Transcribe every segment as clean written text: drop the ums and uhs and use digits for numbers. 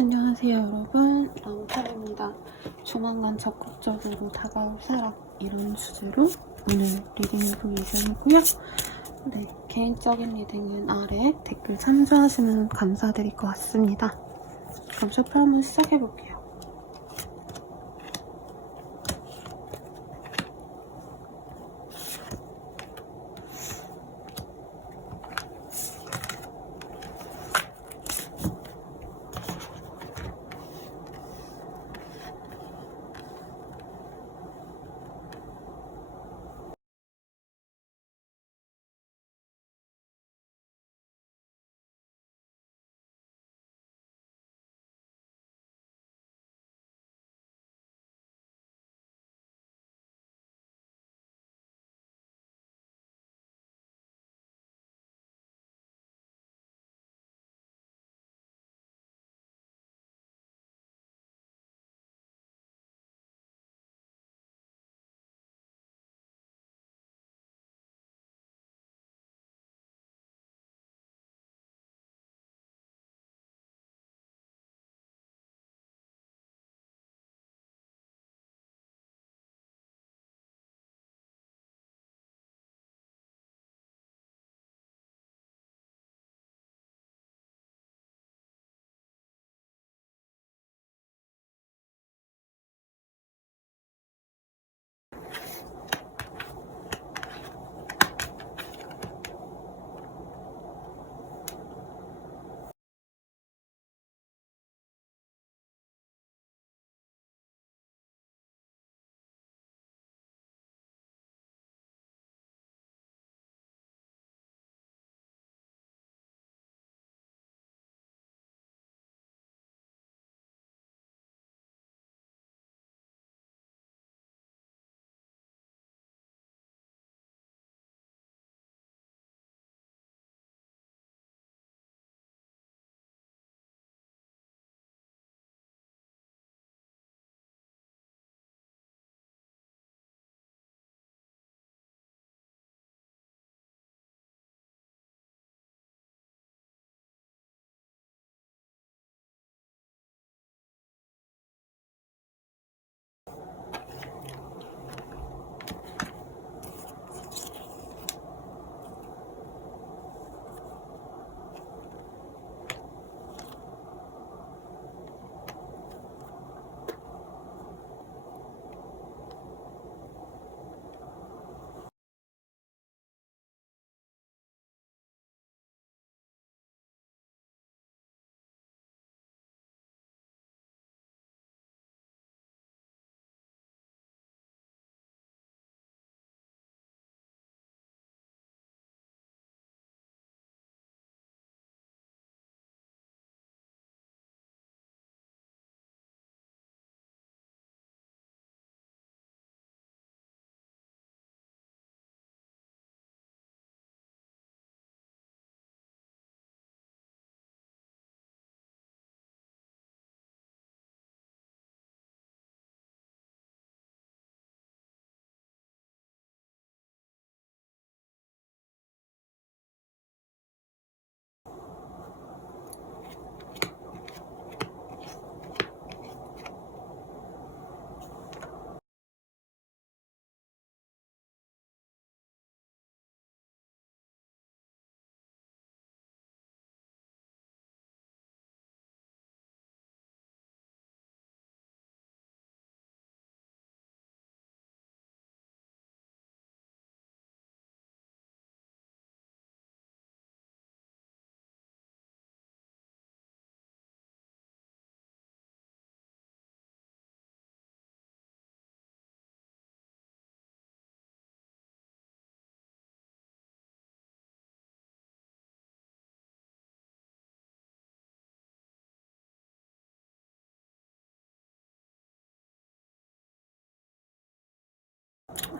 안녕하세요 여러분, 나무탑입니다. 조만간 적극적으로 다가올 사랑, 이런 주제로 오늘 리딩을 볼 예정이고요. 네, 개인적인 리딩은 아래 댓글 참조하시면 감사드릴 것 같습니다. 그럼 쇼표 한번 시작해볼게요.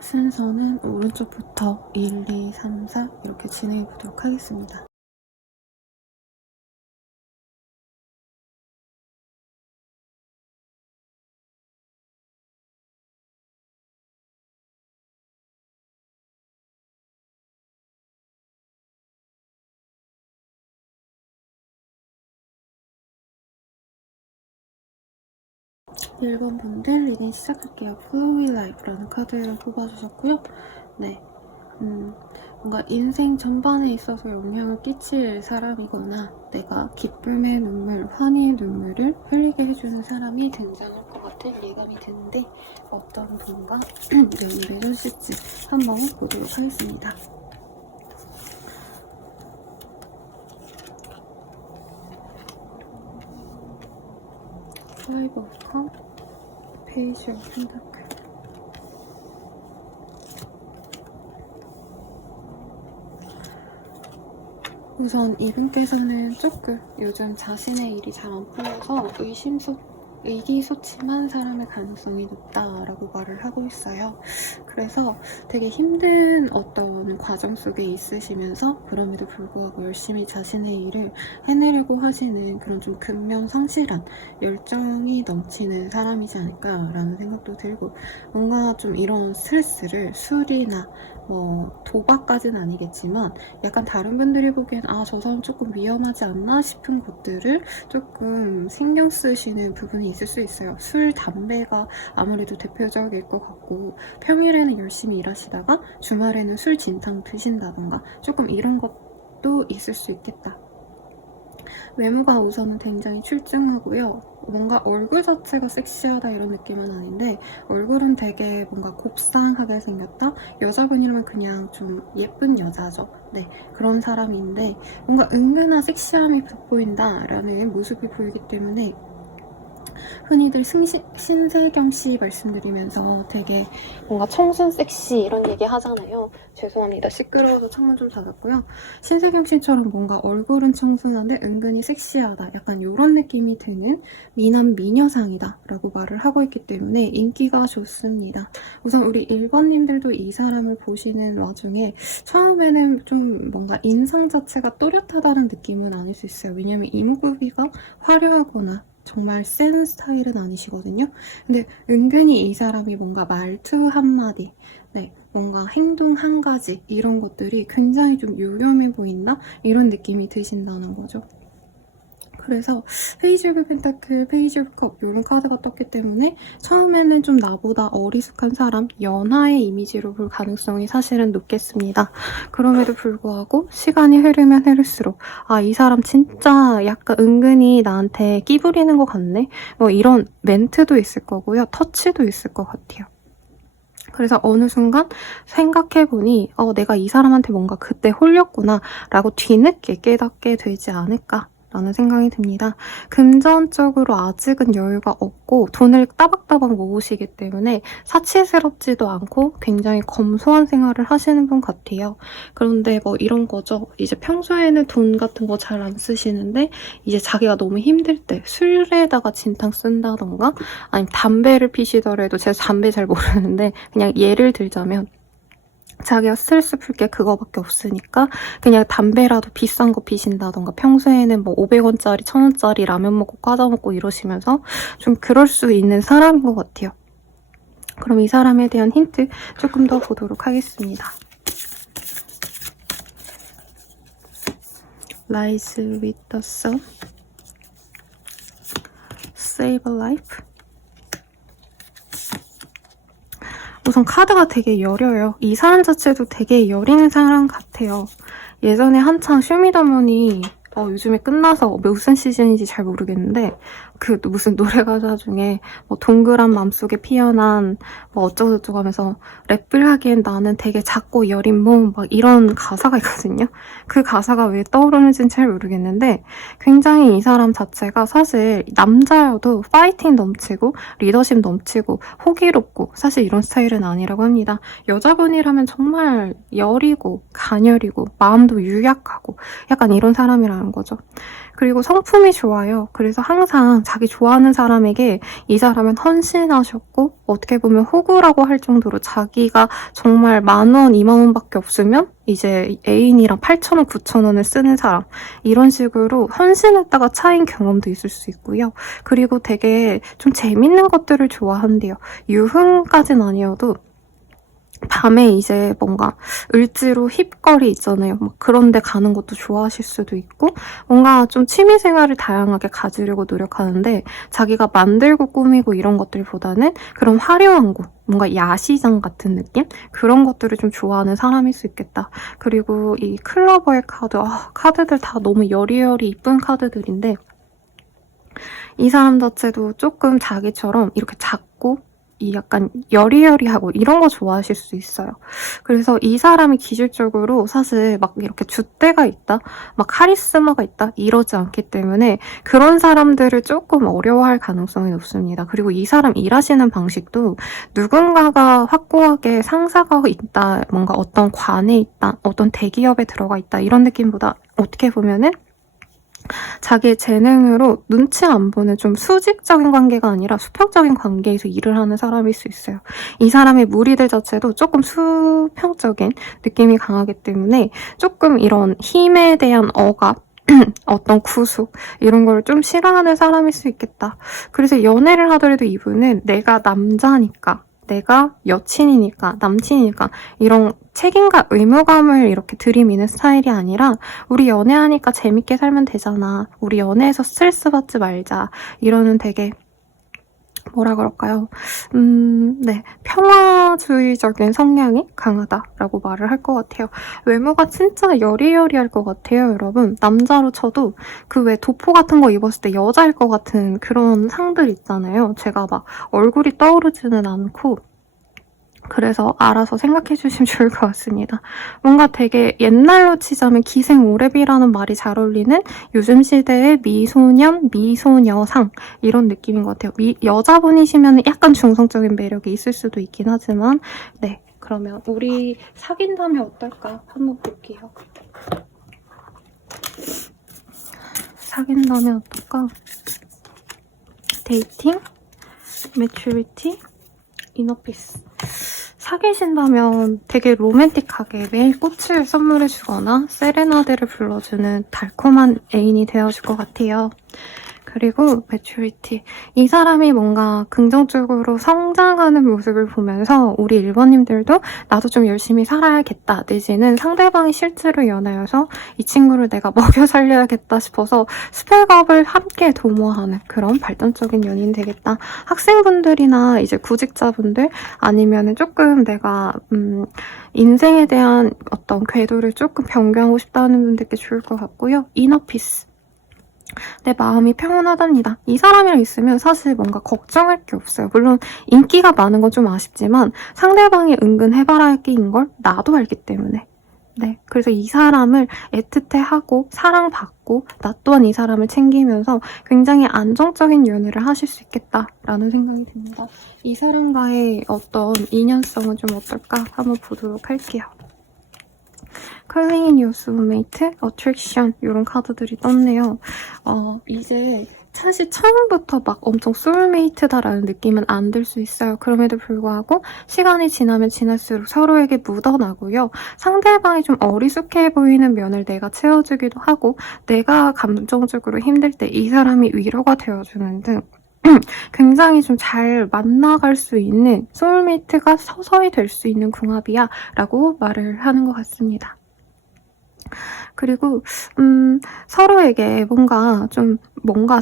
순서는 오른쪽부터 1, 2, 3, 4 이렇게 진행해 보도록 하겠습니다. 1번 분들 리딩 시작할게요. Flow with Life라는 카드를 뽑아주셨고요. 네, 뭔가 인생 전반에 있어서 영향을 끼칠 사람이거나 내가 기쁨의 눈물, 환희의 눈물을 흘리게 해주는 사람이 등장할 것 같은 예감이 드는데 어떤 분과 내용을 해주실지 한번 보도록 하겠습니다. Five of Cups, Page of Pentacles. 우선 이분께서는 조금 요즘 자신의 일이 잘 안 풀려서 의기소침한 사람의 가능성이 높다라고 말을 하고 있어요. 그래서 되게 힘든 어떤 과정 속에 있으시면서 그럼에도 불구하고 열심히 자신의 일을 해내려고 하시는 그런 좀 근면성실한 열정이 넘치는 사람이지 않을까라는 생각도 들고, 뭔가 좀 이런 스트레스를 술이나 뭐 도박까지는 아니겠지만 약간 다른 분들이 보기엔 저 사람 조금 위험하지 않나 싶은 것들을 조금 신경 쓰시는 부분이 있을 수 있어요. 술, 담배가 아무래도 대표적일 것 같고, 평일에는 열심히 일하시다가 주말에는 술 진탕 드신다던가 조금 이런 것도 있을 수 있겠다. 외모가 우선은 굉장히 출중하고요. 뭔가 얼굴 자체가 섹시하다 이런 느낌은 아닌데 얼굴은 되게 뭔가 곱상하게 생겼다? 여자분이라면 그냥 좀 예쁜 여자죠. 네, 그런 사람인데 뭔가 은근한 섹시함이 돋보인다 라는 모습이 보이기 때문에 흔히들 신세경 씨 말씀드리면서 되게 뭔가 청순 섹시 이런 얘기 하잖아요. 죄송합니다. 시끄러워서 창문 좀 닫았고요. 신세경 씨처럼 뭔가 얼굴은 청순한데 은근히 섹시하다. 약간 이런 느낌이 드는 미남 미녀상이다 라고 말을 하고 있기 때문에 인기가 좋습니다. 우선 우리 1번님들도 이 사람을 보시는 와중에 처음에는 좀 뭔가 인상 자체가 또렷하다는 느낌은 아닐 수 있어요. 왜냐면 이목구비가 화려하거나 정말 센 스타일은 아니시거든요. 근데 은근히 이 사람이 뭔가 말투 한마디, 네, 뭔가 행동 한 가지 이런 것들이 굉장히 좀 요염해 보인다? 이런 느낌이 드신다는 거죠. 그래서 페이지 오브 펜타클, 페이지 오브 컵 이런 카드가 떴기 때문에 처음에는 좀 나보다 어리숙한 사람, 연하의 이미지로 볼 가능성이 사실은 높겠습니다. 그럼에도 불구하고 시간이 흐르면 흐를수록 이 사람 진짜 약간 은근히 나한테 끼 부리는 것 같네? 뭐 이런 멘트도 있을 거고요. 터치도 있을 것 같아요. 그래서 어느 순간 생각해보니 내가 이 사람한테 뭔가 그때 홀렸구나 라고 뒤늦게 깨닫게 되지 않을까 라는 생각이 듭니다. 금전적으로 아직은 여유가 없고 돈을 따박따박 모으시기 때문에 사치스럽지도 않고 굉장히 검소한 생활을 하시는 분 같아요. 그런데 뭐 이런 거죠. 이제 평소에는 돈 같은 거 잘 안 쓰시는데 이제 자기가 너무 힘들 때 술에다가 진탕 쓴다던가 아니면 담배를 피시더라도 제가 담배 잘 모르는데 그냥 예를 들자면 자기가 스트레스 풀 게 그거밖에 없으니까 그냥 담배라도 비싼 거 피신다던가 평소에는 뭐 500원짜리, 1000원짜리 라면 먹고 과자 먹고 이러시면서 좀 그럴 수 있는 사람인 것 같아요. 그럼 이 사람에 대한 힌트 조금 더 보도록 하겠습니다. Rise with the sun, Save a life. 우선 카드가 되게 여려요. 이 사람 자체도 되게 여린 사람 같아요. 예전에 한창 쇼미더머니 요즘에 끝나서 무슨 시즌인지 잘 모르겠는데 그 무슨 노래 가사 중에 뭐 동그란 맘속에 피어난 뭐 어쩌고저쩌고 하면서 랩을 하기엔 나는 되게 작고 여린 몸 막 이런 가사가 있거든요. 그 가사가 왜 떠오르는지는 잘 모르겠는데 굉장히 이 사람 자체가 사실 남자여도 파이팅 넘치고 리더십 넘치고 호기롭고 사실 이런 스타일은 아니라고 합니다. 여자분이라면 정말 여리고 가녀리고 마음도 유약하고 약간 이런 사람이라는 거죠. 그리고 성품이 좋아요. 그래서 항상 자기 좋아하는 사람에게 이 사람은 헌신하셨고 어떻게 보면 호구라고 할 정도로 자기가 정말 10,000원, 20,000원밖에 없으면 이제 애인이랑 8,000원, 9,000원을 쓰는 사람 이런 식으로 헌신했다가 차인 경험도 있을 수 있고요. 그리고 되게 좀 재밌는 것들을 좋아한대요. 유흥까지는 아니어도 밤에 이제 뭔가 을지로 힙거리 있잖아요. 막 그런 데 가는 것도 좋아하실 수도 있고 뭔가 좀 취미생활을 다양하게 가지려고 노력하는데 자기가 만들고 꾸미고 이런 것들보다는 그런 화려한 곳, 뭔가 야시장 같은 느낌? 그런 것들을 좀 좋아하는 사람일 수 있겠다. 그리고 이 클로버의 카드, 카드들 다 너무 여리여리 이쁜 카드들인데 이 사람 자체도 조금 자기처럼 이렇게 작고 이 약간 여리여리하고 이런 거 좋아하실 수 있어요. 그래서 이 사람이 기질적으로 사실 막 이렇게 줏대가 있다, 막 카리스마가 있다 이러지 않기 때문에 그런 사람들을 조금 어려워할 가능성이 높습니다. 그리고 이 사람 일하시는 방식도 누군가가 확고하게 상사가 있다, 뭔가 어떤 관에 있다, 어떤 대기업에 들어가 있다 이런 느낌보다 어떻게 보면은 자기의 재능으로 눈치 안 보는 좀 수직적인 관계가 아니라 수평적인 관계에서 일을 하는 사람일 수 있어요. 이 사람의 무리들 자체도 조금 수평적인 느낌이 강하기 때문에 조금 이런 힘에 대한 억압, 어떤 구속 이런 걸 좀 싫어하는 사람일 수 있겠다. 그래서 연애를 하더라도 이분은 내가 남자니까, 내가 여친이니까, 남친이니까 이런 책임과 의무감을 이렇게 들이미는 스타일이 아니라 우리 연애하니까 재밌게 살면 되잖아. 우리 연애에서 스트레스 받지 말자. 이러는 되게 뭐라 그럴까요? 네. 평화주의적인 성향이 강하다라고 말을 할 것 같아요. 외모가 진짜 여리여리할 것 같아요, 여러분. 남자로 쳐도 그 왜 도포 같은 거 입었을 때 여자일 것 같은 그런 상들 있잖아요. 제가 막 얼굴이 떠오르지는 않고 그래서 알아서 생각해 주시면 좋을 것 같습니다. 뭔가 되게 옛날로 치자면 기생오래비라는 말이 잘 어울리는 요즘 시대의 미소년, 미소녀상 이런 느낌인 것 같아요. 여자분이시면 약간 중성적인 매력이 있을 수도 있긴 하지만 네, 그러면 우리 사귄다면 어떨까 한번 볼게요. 사귄다면 어떨까? 데이팅, 매추리티, 이너피스. 사귀신다면 되게 로맨틱하게 매일 꽃을 선물해주거나 세레나데를 불러주는 달콤한 애인이 되어줄 것 같아요. 그리고 매추리티. 이 사람이 뭔가 긍정적으로 성장하는 모습을 보면서 우리 1번님들도 나도 좀 열심히 살아야겠다 내지는 상대방이 실제로 연하여서 이 친구를 내가 먹여 살려야겠다 싶어서 스펙업을 함께 도모하는 그런 발전적인 연인이 되겠다. 학생분들이나 이제 구직자분들 아니면 조금 내가 인생에 대한 어떤 궤도를 조금 변경하고 싶다는 분들께 좋을 것 같고요. 이너피스. 내 마음이 평온하답니다. 이 사람이랑 있으면 사실 뭔가 걱정할 게 없어요. 물론 인기가 많은 건 좀 아쉽지만 상대방이 은근 해바라기 끼인 걸 나도 알기 때문에 네, 그래서 이 사람을 애틋해하고 사랑받고 나 또한 이 사람을 챙기면서 굉장히 안정적인 연애를 하실 수 있겠다라는 생각이 듭니다. 이 사람과의 어떤 인연성은 좀 어떨까 한번 보도록 할게요. Calling in your soulmate, attraction 이런 카드들이 떴네요. 이제 사실 처음부터 막 엄청 소울메이트다라는 느낌은 안 들 수 있어요. 그럼에도 불구하고 시간이 지나면 지날수록 서로에게 묻어나고요. 상대방이 좀 어리숙해 보이는 면을 내가 채워주기도 하고 내가 감정적으로 힘들 때 이 사람이 위로가 되어주는 등 굉장히 좀 잘 만나갈 수 있는 소울메이트가 서서히 될 수 있는 궁합이야 라고 말을 하는 것 같습니다. 그리고 서로에게 뭔가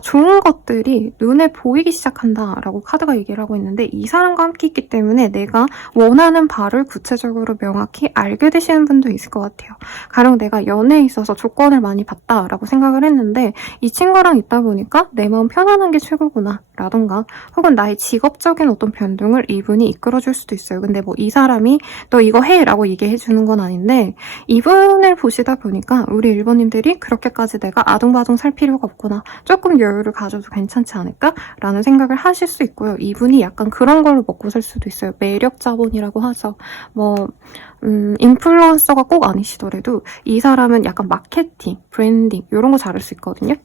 좋은 것들이 눈에 보이기 시작한다라고 카드가 얘기를 하고 있는데 이 사람과 함께 있기 때문에 내가 원하는 바를 구체적으로 명확히 알게 되시는 분도 있을 것 같아요. 가령 내가 연애에 있어서 조건을 많이 봤다라고 생각을 했는데 이 친구랑 있다 보니까 내 마음 편안한 게 최고구나 라던가 혹은 나의 직업적인 어떤 변동을 이분이 이끌어줄 수도 있어요. 근데 뭐 이 사람이 너 이거 해 라고 얘기해 주는 건 아닌데 이분을 보시다 보니까 우리 1번님들이 그렇게까지 내가 아둥바둥 살 필요가 없구나. 조금 여유를 가져도 괜찮지 않을까? 라는 생각을 하실 수 있고요. 이분이 약간 그런 걸로 먹고 살 수도 있어요. 매력 자본이라고 하죠. 인플루언서가 꼭 아니시더라도 이 사람은 약간 마케팅, 브랜딩 이런 거 잘할 수 있거든요.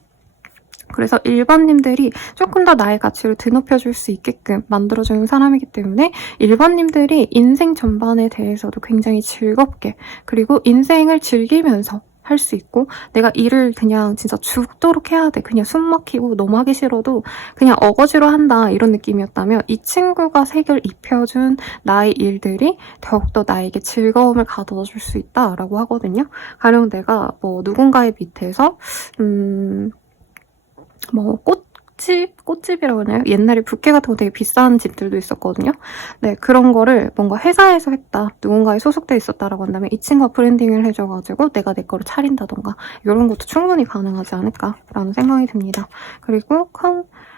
그래서 1번님들이 조금 더 나의 가치를 드높여줄 수 있게끔 만들어주는 사람이기 때문에 1번님들이 인생 전반에 대해서도 굉장히 즐겁게 그리고 인생을 즐기면서 할 수 있고 내가 일을 그냥 진짜 죽도록 해야 돼. 그냥 숨 막히고 너무 하기 싫어도 그냥 어거지로 한다 이런 느낌이었다면 이 친구가 색을 입혀준 나의 일들이 더욱더 나에게 즐거움을 가져다 줄 수 있다라고 하거든요. 가령 내가 뭐 누군가의 밑에서 뭐 꽃집이라고 하나요? 옛날에 뷔케 같은 거 되게 비싼 집들도 있었거든요. 네, 그런 거를 뭔가 회사에서 했다, 누군가에 소속돼 있었다라고 한다면 이 친구가 브랜딩을 해줘가지고 내가 내 거를 차린다던가 이런 것도 충분히 가능하지 않을까라는 생각이 듭니다. 그리고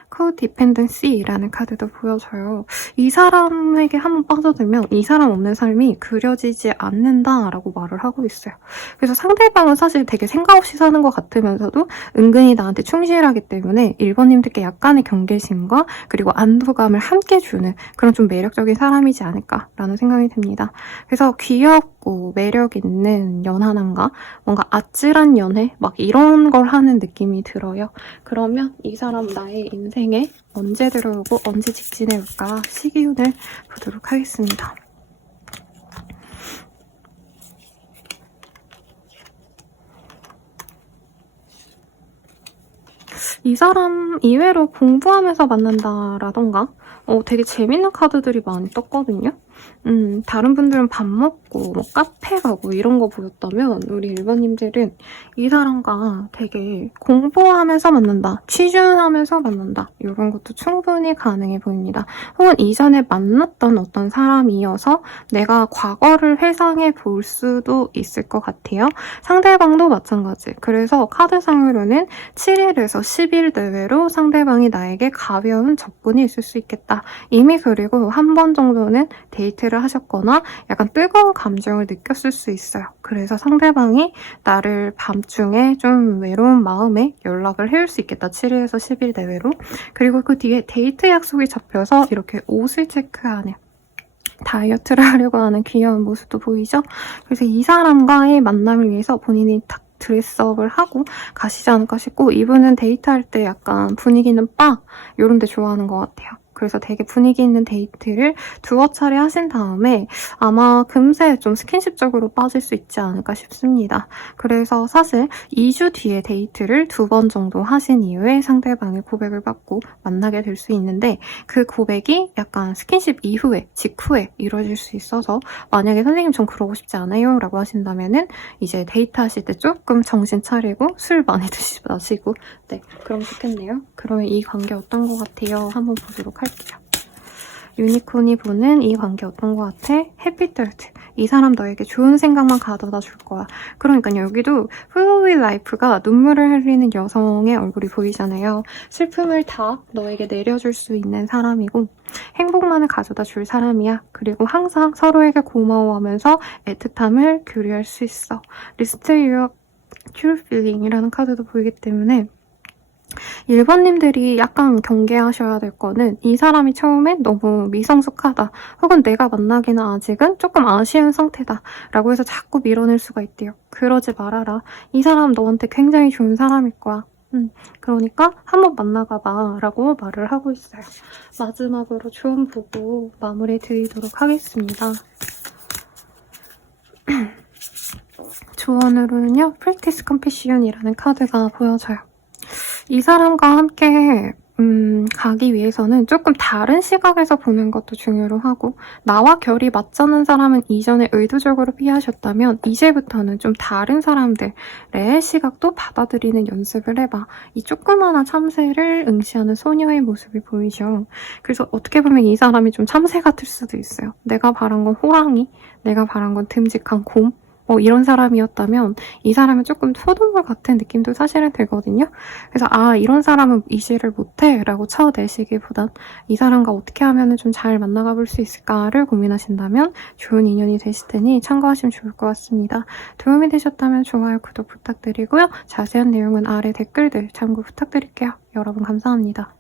코디펜던시라는 카드도 보여줘요. 이 사람에게 한번 빠져들면 이 사람 없는 삶이 그려지지 않는다라고 말을 하고 있어요. 그래서 상대방은 사실 되게 생각 없이 사는 것 같으면서도 은근히 나한테 충실하기 때문에 1번님들께 약간의 경계심과 그리고 안도감을 함께 주는 그런 좀 매력적인 사람이지 않을까라는 생각이 듭니다. 그래서 귀엽고 매력 있는 연하남과 뭔가 아찔한 연애 막 이런 걸 하는 느낌이 들어요. 그러면 이 사람 나의 인생에 언제 들어오고 언제 직진해 올까 시기운을 보도록 하겠습니다. 이 사람 이외로 공부하면서 만난다라던가 되게 재밌는 카드들이 많이 떴거든요. 다른 분들은 밥 먹고 뭐 카페 가고 이런 거 보였다면 우리 일반님들은 이 사람과 되게 공부하면서 만난다, 취준하면서 만난다 이런 것도 충분히 가능해 보입니다. 혹은 이전에 만났던 어떤 사람이어서 내가 과거를 회상해 볼 수도 있을 것 같아요. 상대방도 마찬가지. 그래서 카드상으로는 7일에서 10일 내외로 상대방이 나에게 가벼운 접근이 있을 수 있겠다. 이미 그리고 한 번 정도는 데이트를 하셨거나 약간 뜨거운 감정을 느꼈을 수 있어요. 그래서 상대방이 나를 밤중에 좀 외로운 마음에 연락을 해올 수 있겠다. 7일에서 10일 내외로. 그리고 그 뒤에 데이트 약속이 잡혀서 이렇게 옷을 체크하는 다이어트를 하려고 하는 귀여운 모습도 보이죠? 그래서 이 사람과의 만남을 위해서 본인이 딱 드레스업을 하고 가시지 않을까 싶고 이분은 데이트할 때 약간 분위기 있는 바 이런 데 좋아하는 것 같아요. 그래서 되게 분위기 있는 데이트를 두어 차례 하신 다음에 아마 금세 좀 스킨십적으로 빠질 수 있지 않을까 싶습니다. 그래서 사실 2주 뒤에 데이트를 2번 정도 하신 이후에 상대방의 고백을 받고 만나게 될 수 있는데 그 고백이 약간 스킨십 이후에, 직후에 이루어질 수 있어서 만약에 선생님 전 그러고 싶지 않아요 라고 하신다면은 이제 데이트 하실 때 조금 정신 차리고 술 많이 드시지 마시고 네, 그럼 좋겠네요. 그러면 이 관계 어떤 것 같아요? 한번 보도록 할게요. 유니콘이 보는 이 관계 어떤 것 같아? 해피떨트. 이 사람 너에게 좋은 생각만 가져다 줄 거야. 그러니까요. 여기도 플로우 라이프가 눈물을 흘리는 여성의 얼굴이 보이잖아요. 슬픔을 다 너에게 내려줄 수 있는 사람이고 행복만을 가져다 줄 사람이야. 그리고 항상 서로에게 고마워하면서 애틋함을 교류할 수 있어. 리스트 유어 큐 필링이라는 카드도 보이기 때문에 1번님들이 약간 경계하셔야 될 거는 이 사람이 처음엔 너무 미성숙하다 혹은 내가 만나기는 아직은 조금 아쉬운 상태다 라고 해서 자꾸 밀어낼 수가 있대요. 그러지 말아라. 이 사람 너한테 굉장히 좋은 사람일 거야. 그러니까 한번 만나가 봐 라고 말을 하고 있어요. 마지막으로 조언 보고 마무리 드리도록 하겠습니다. 조언으로는요. Practice Compassion이라는 카드가 보여져요. 이 사람과 함께 가기 위해서는 조금 다른 시각에서 보는 것도 중요로 하고 나와 결이 맞지 않는 사람은 이전에 의도적으로 피하셨다면 이제부터는 좀 다른 사람들의 시각도 받아들이는 연습을 해봐. 이 조그마한 참새를 응시하는 소녀의 모습이 보이죠. 그래서 어떻게 보면 이 사람이 좀 참새 같을 수도 있어요. 내가 바란 건 호랑이, 내가 바란 건 듬직한 곰, 이런 사람이었다면 이 사람은 조금 소동물 같은 느낌도 사실은 들거든요. 그래서 이런 사람은 이지를 못해 라고 쳐내시기보단 이 사람과 어떻게 하면 좀 잘 만나가 볼 수 있을까를 고민하신다면 좋은 인연이 되실 테니 참고하시면 좋을 것 같습니다. 도움이 되셨다면 좋아요, 구독 부탁드리고요. 자세한 내용은 아래 댓글들 참고 부탁드릴게요. 여러분 감사합니다.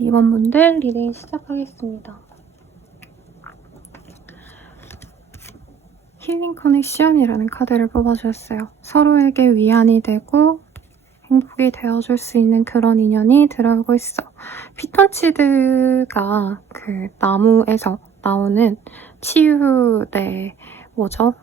2번 분들 리딩 시작하겠습니다. 힐링 커넥션이라는 카드를 뽑아주셨어요. 서로에게 위안이 되고 행복이 되어줄 수 있는 그런 인연이 들어오고 있어. 피톤치드가 그 나무에서 나오는 치유, 뭐죠?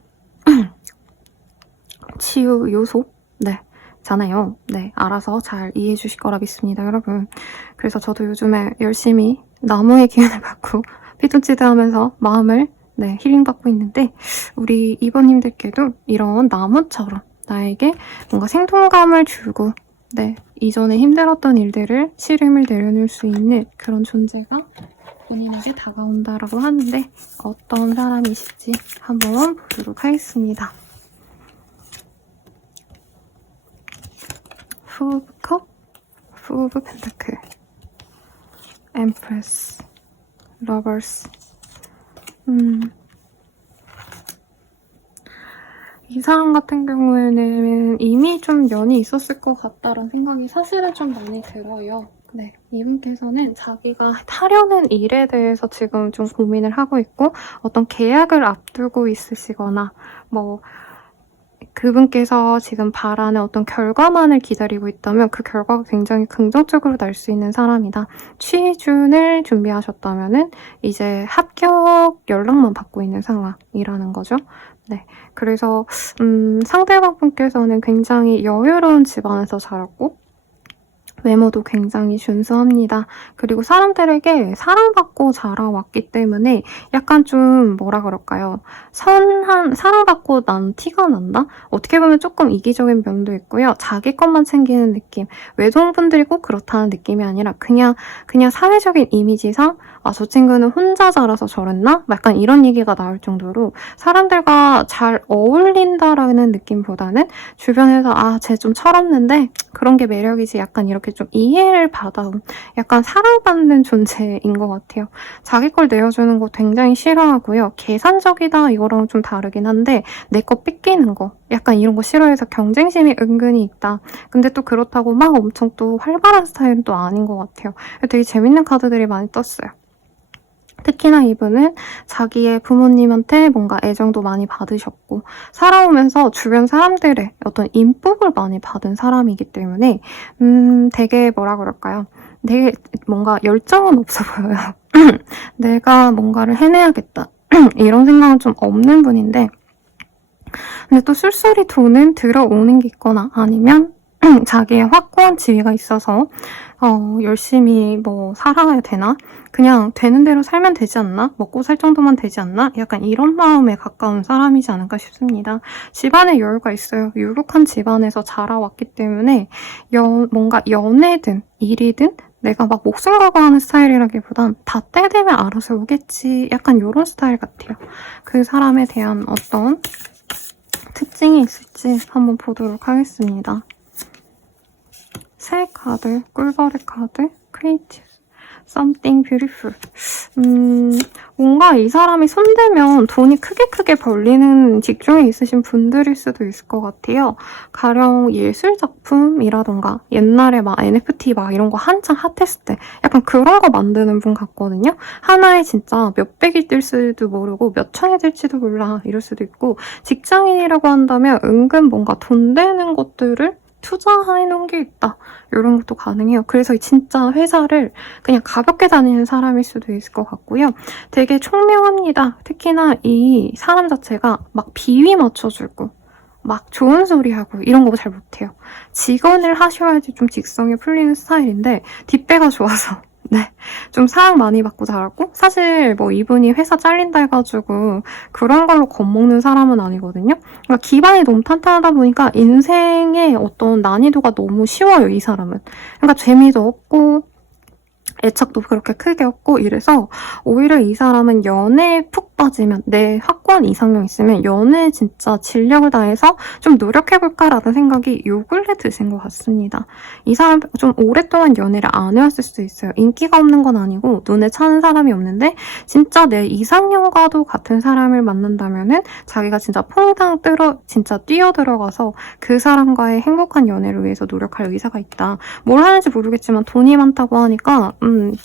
치유 요소? 네. 잖아요. 네. 알아서 잘 이해해 주실 거라 믿습니다, 여러분. 그래서 저도 요즘에 열심히 나무의 기운을 받고 피톤치드 하면서 마음을 힐링받고 있는데, 우리 2번님들께도 이런 나무처럼 나에게 뭔가 생동감을 주고, 이전에 힘들었던 일들을 시름을 내려놓을 수 있는 그런 존재가 본인에게 다가온다라고 하는데, 어떤 사람이실지 한번 보도록 하겠습니다. 푸 오브 컵, 푸 오브 펜타클, 엠프레스, 러버스. 이 사람 같은 경우에는 이미 좀 연이 있었을 것 같다라는 생각이 사실은 좀 많이 들어요. 네, 이분께서는 자기가 하려는 일에 대해서 지금 좀 고민을 하고 있고, 어떤 계약을 앞두고 있으시거나, 그분께서 지금 바라는 어떤 결과만을 기다리고 있다면 그 결과가 굉장히 긍정적으로 날 수 있는 사람이다. 취준을 준비하셨다면은 이제 합격 연락만 받고 있는 상황이라는 거죠. 네, 그래서 상대방 분께서는 굉장히 여유로운 집안에서 자랐고 외모도 굉장히 준수합니다. 그리고 사람들에게 사랑받고 자라왔기 때문에 약간 좀 사랑받고 난 티가 난다? 어떻게 보면 조금 이기적인 면도 있고요. 자기 것만 챙기는 느낌. 외동분들이 꼭 그렇다는 느낌이 아니라 그냥 사회적인 이미지상 저 친구는 혼자 자라서 저랬나? 약간 이런 얘기가 나올 정도로 사람들과 잘 어울린다라는 느낌보다는 주변에서 쟤 좀 철없는데 그런 게 매력이지, 약간 이렇게 좀 이해를 받아온, 약간 사랑받는 존재인 것 같아요. 자기 걸 내어주는 거 굉장히 싫어하고요. 계산적이다 이거랑 좀 다르긴 한데 내 거 뺏기는 거, 약간 이런 거 싫어해서 경쟁심이 은근히 있다. 근데 또 그렇다고 막 엄청 또 활발한 스타일은 또 아닌 것 같아요. 되게 재밌는 카드들이 많이 떴어요. 특히나 이분은 자기의 부모님한테 뭔가 애정도 많이 받으셨고 살아오면서 주변 사람들의 어떤 인복을 많이 받은 사람이기 때문에 되게 되게 뭔가 열정은 없어 보여요. 내가 뭔가를 해내야겠다 이런 생각은 좀 없는 분인데, 근데 또 술술이 돈은 들어오는 게 있거나 아니면 자기의 확고한 지위가 있어서 열심히 살아야 되나? 그냥 되는 대로 살면 되지 않나? 먹고 살 정도만 되지 않나? 약간 이런 마음에 가까운 사람이지 않을까 싶습니다. 집안에 여유가 있어요. 유력한 집안에서 자라왔기 때문에 뭔가 연애든 일이든 내가 막 목숨 걸고 하는 스타일이라기보단 다 때 되면 알아서 오겠지. 약간 이런 스타일 같아요. 그 사람에 대한 어떤 특징이 있을지 한번 보도록 하겠습니다. 새 카드, 꿀벌의 카드, 크리에이티브, something beautiful. 뭔가 이 사람이 손대면 돈이 크게 벌리는 직종에 있으신 분들일 수도 있을 것 같아요. 가령 예술작품이라던가 옛날에 막 NFT 막 이런 거 한창 핫했을 때 약간 그런 거 만드는 분 같거든요. 하나에 진짜 몇백이 뜰 수도 모르고 몇천이 될지도 몰라 이럴 수도 있고, 직장인이라고 한다면 은근 뭔가 돈 되는 것들을 투자해놓은 게 있다. 이런 것도 가능해요. 그래서 진짜 회사를 그냥 가볍게 다니는 사람일 수도 있을 것 같고요. 되게 총명합니다. 특히나 이 사람 자체가 막 비위 맞춰주고 막 좋은 소리 하고 이런 거 잘 못해요. 직원을 하셔야지 좀 직성이 풀리는 스타일인데 뒷배가 좋아서 좀 사랑 많이 받고 자랐고, 사실 이분이 회사 잘린다 해가지고 그런 걸로 겁먹는 사람은 아니거든요. 그러니까 기반이 너무 탄탄하다 보니까 인생의 어떤 난이도가 너무 쉬워요, 이 사람은. 그러니까 재미도 없고 애착도 그렇게 크게 없고 이래서 오히려 이 사람은 연애에 푹 따지면 내 확고한 이상형 있으면 연애 진짜 진력을 다해서 좀 노력해볼까라는 생각이 요 근래 드신 것 같습니다. 이 사람 좀 오랫동안 연애를 안 해왔을 수도 있어요. 인기가 없는 건 아니고 눈에 차는 사람이 없는데 진짜 내 이상형과도 같은 사람을 만난다면은 자기가 진짜 퐁당 진짜 뛰어들어가서 그 사람과의 행복한 연애를 위해서 노력할 의사가 있다. 뭘 하는지 모르겠지만 돈이 많다고 하니까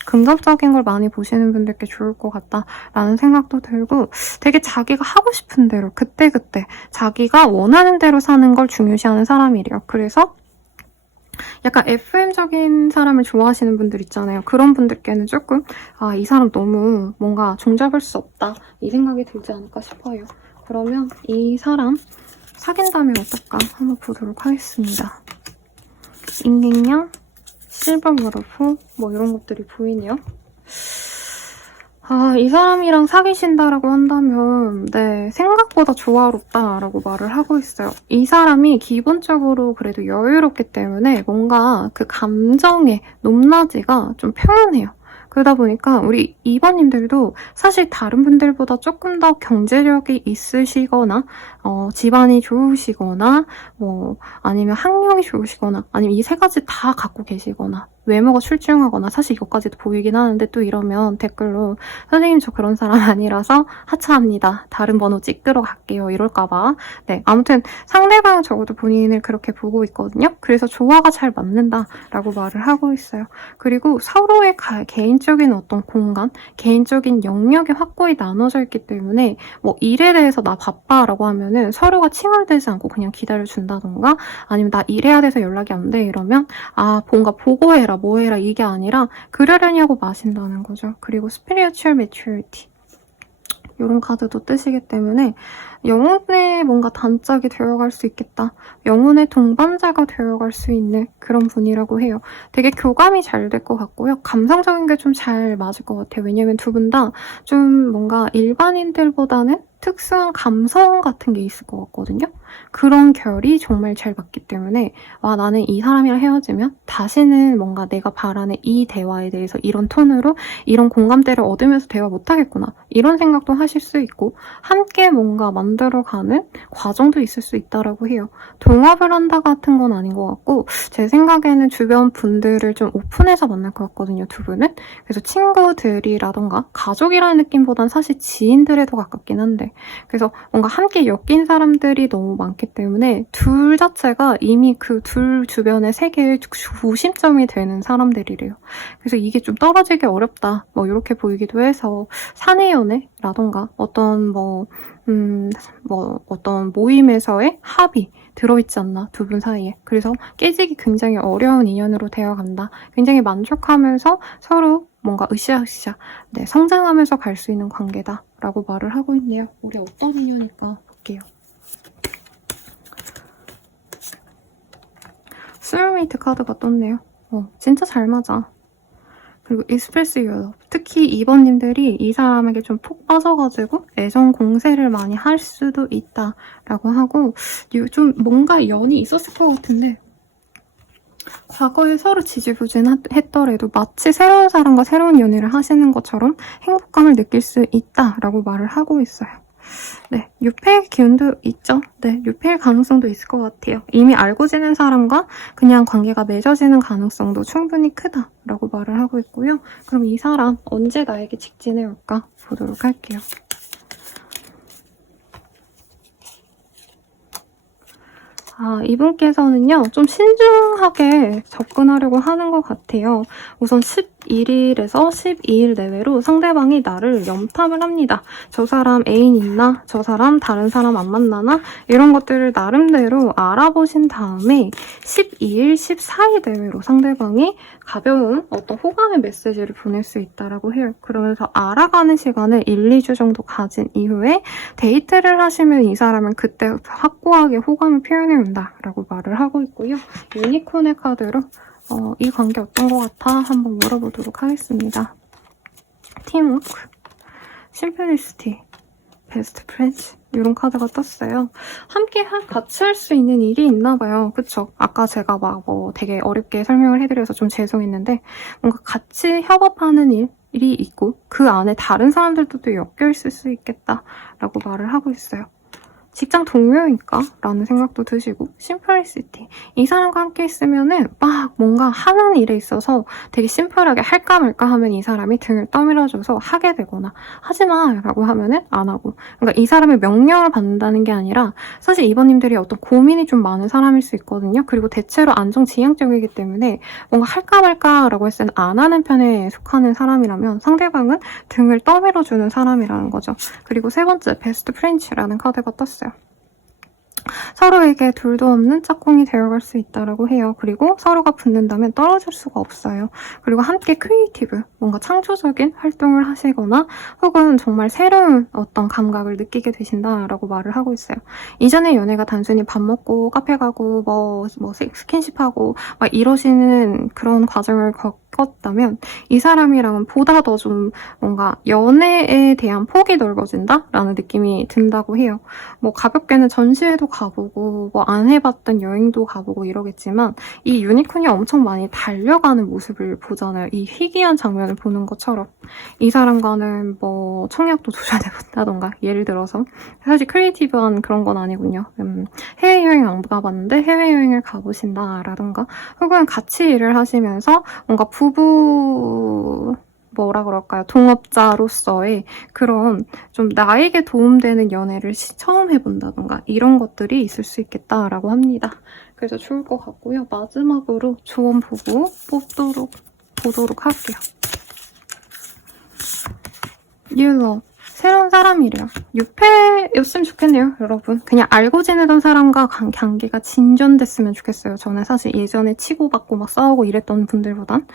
긍정적인 걸 많이 보시는 분들께 좋을 것 같다라는 생각도 들고 되게 자기가 하고 싶은 대로 그때그때 자기가 원하는 대로 사는 걸 중요시하는 사람이래요. 그래서 약간 FM적인 사람을 좋아하시는 분들 있잖아요. 그런 분들께는 조금 이 사람 너무 뭔가 종잡을 수 없다 이 생각이 들지 않을까 싶어요. 그러면 이 사람 사귄다면 어떨까 한번 보도록 하겠습니다. 인갱냥, 실버무르프 뭐 이런 것들이 보이네요. 이 사람이랑 사귀신다라고 한다면 네, 생각보다 조화롭다라고 말을 하고 있어요. 이 사람이 기본적으로 그래도 여유롭기 때문에 뭔가 그 감정의 높낮이가 좀 표현해요. 그러다 보니까 우리 2번님들도 사실 다른 분들보다 조금 더 경제력이 있으시거나 집안이 좋으시거나 뭐 아니면 학력이 좋으시거나 아니면 이 세 가지 다 갖고 계시거나 외모가 출중하거나 사실 이것까지도 보이긴 하는데 또 이러면 댓글로 선생님 저 그런 사람 아니라서 하차합니다. 다른 번호 찍으러 갈게요. 이럴까봐. 네, 아무튼 상대방은 적어도 본인을 그렇게 보고 있거든요. 그래서 조화가 잘 맞는다라고 말을 하고 있어요. 그리고 서로의 개인적인 어떤 공간, 개인적인 영역이 확고히 나눠져 있기 때문에 뭐 일에 대해서 나 바빠라고 하면은 서로가 칭얼대지 않고 그냥 기다려준다던가 아니면 나 일해야 돼서 연락이 안 돼 이러면 뭔가 보고해라 뭐 해라 이게 아니라 그러려냐고 마신다는 거죠. 그리고 spiritual maturity 이런 카드도 뜨시기 때문에 영혼의 뭔가 단짝이 되어갈 수 있겠다. 영혼의 동반자가 되어갈 수 있는 그런 분이라고 해요. 되게 교감이 잘 될 것 같고요. 감성적인 게 좀 잘 맞을 것 같아요. 왜냐면 두 분 다 좀 뭔가 일반인들보다는 특수한 감성 같은 게 있을 것 같거든요. 그런 결이 정말 잘 맞기 때문에 나는 이 사람이랑 헤어지면 다시는 뭔가 내가 바라는 이 대화에 대해서 이런 톤으로 이런 공감대를 얻으면서 대화 못하겠구나. 이런 생각도 하실 수 있고 함께 뭔가 만들어가는 과정도 있을 수 있다라고 해요. 동업을 한다 같은 건 아닌 것 같고 제 생각에는 주변 분들을 좀 오픈해서 만날 것 같거든요. 두 분은. 그래서 친구들이라던가 가족이라는 느낌보단 사실 지인들에 더 가깝긴 한데 그래서 뭔가 함께 엮인 사람들이 너무 많기 때문에 둘 자체가 이미 그 둘 주변의 세계의 중심점이 되는 사람들이래요. 그래서 이게 좀 떨어지기 어렵다. 뭐 이렇게 보이기도 해서 사내 연애라던가 어떤 어떤 모임에서의 합의 들어있지 않나 두 분 사이에. 그래서 깨지기 굉장히 어려운 인연으로 되어간다. 굉장히 만족하면서 서로 뭔가 으쌰으쌰 성장하면서 갈 수 있는 관계다라고 말을 하고 있네요. 우리 어떤 인연일까 볼게요. 소울메이트 카드가 떴네요. 진짜 잘 맞아. 그리고 Express Your Love. 특히 2번님들이 이 사람에게 좀 푹 빠져가지고 애정 공세를 많이 할 수도 있다라고 하고 좀 뭔가 연이 있었을 것 같은데 과거에 서로 지지부진했더라도 마치 새로운 사람과 새로운 연애를 하시는 것처럼 행복감을 느낄 수 있다라고 말을 하고 있어요. 네, 유패일 기운도 있죠. 네, 유패일 가능성도 있을 것 같아요. 이미 알고 지낸 사람과 그냥 관계가 맺어지는 가능성도 충분히 크다라고 말을 하고 있고요. 그럼 이 사람 언제 나에게 직진해 올까 보도록 할게요. 이분께서는요, 좀 신중하게 접근하려고 하는 것 같아요. 우선 11일에서 12일 내외로 상대방이 나를 염탐을 합니다. 저 사람 애인 있나? 저 사람 다른 사람 안 만나나? 이런 것들을 나름대로 알아보신 다음에 12일, 14일 내외로 상대방이 가벼운 어떤 호감의 메시지를 보낼 수 있다라고 해요. 그러면서 알아가는 시간을 1, 2주 정도 가진 이후에 데이트를 하시면 이 사람은 그때 확고하게 호감을 표현해 온다라고 말을 하고 있고요. 유니콘의 카드로 이 관계 어떤 것 같아? 한번 물어보도록 하겠습니다. 팀워크, 심플리시티, 베스트 프렌즈 이런 카드가 떴어요. 함께 같이 할 수 있는 일이 있나 봐요. 그쵸? 아까 제가 되게 어렵게 설명을 해드려서 좀 죄송했는데 뭔가 같이 협업하는 일 있고 그 안에 다른 사람들도 또 엮여 있을 수 있겠다라고 말을 하고 있어요. 직장 동료일까? 라는 생각도 드시고 심플리시티. 이 사람과 함께 있으면은 막 뭔가 하는 일에 있어서 되게 심플하게 할까 말까 하면 이 사람이 등을 떠밀어줘서 하게 되거나 하지 마! 라고 하면은 안 하고. 그러니까 이 사람의 명령을 받는다는 게 아니라 사실 이번님들이 어떤 고민이 좀 많은 사람일 수 있거든요. 그리고 대체로 안정지향적이기 때문에 뭔가 할까 말까 라고 했을 때는 안 하는 편에 속하는 사람이라면 상대방은 등을 떠밀어주는 사람이라는 거죠. 그리고 세 번째, 베스트 프렌치라는 카드가 떴어요. 서로에게 둘도 없는 짝꿍이 되어갈 수 있다라고 해요. 그리고 서로가 붙는다면 떨어질 수가 없어요. 그리고 함께 크리에이티브, 뭔가 창조적인 활동을 하시거나 혹은 정말 새로운 어떤 감각을 느끼게 되신다라고 말을 하고 있어요. 이전의 연애가 단순히 밥 먹고 카페 가고 뭐 스킨십하고 막 이러시는 그런 과정을 겪었다면 이 사람이랑은 보다 더 좀 뭔가 연애에 대한 폭이 넓어진다라는 느낌이 든다고 해요. 뭐 가볍게는 전시회도 가보고 뭐 안 해봤던 여행도 가보고 이러겠지만 이 유니콘이 엄청 많이 달려가는 모습을 보잖아요. 이 희귀한 장면을 보는 것처럼 이 사람과는 뭐 청약도 도전해본다던가 예를 들어서 사실 크리에이티브한 그런 건 아니군요. 해외여행 안 가봤는데 해외여행을 가보신다라던가 혹은 같이 일을 하시면서 뭔가 부부 뭐라 그럴까요? 동업자로서의 그런 좀 나에게 도움되는 연애를 처음 해본다던가 이런 것들이 있을 수 있겠다라고 합니다. 그래서 좋을 것 같고요. 마지막으로 조언 보도록 할게요. 뉴러 새로운 사람이래요. 6회였으면 좋겠네요, 여러분. 그냥 알고 지내던 사람과 관계가 진전됐으면 좋겠어요. 저는 사실 예전에 치고받고 막 싸우고 이랬던 분들보단.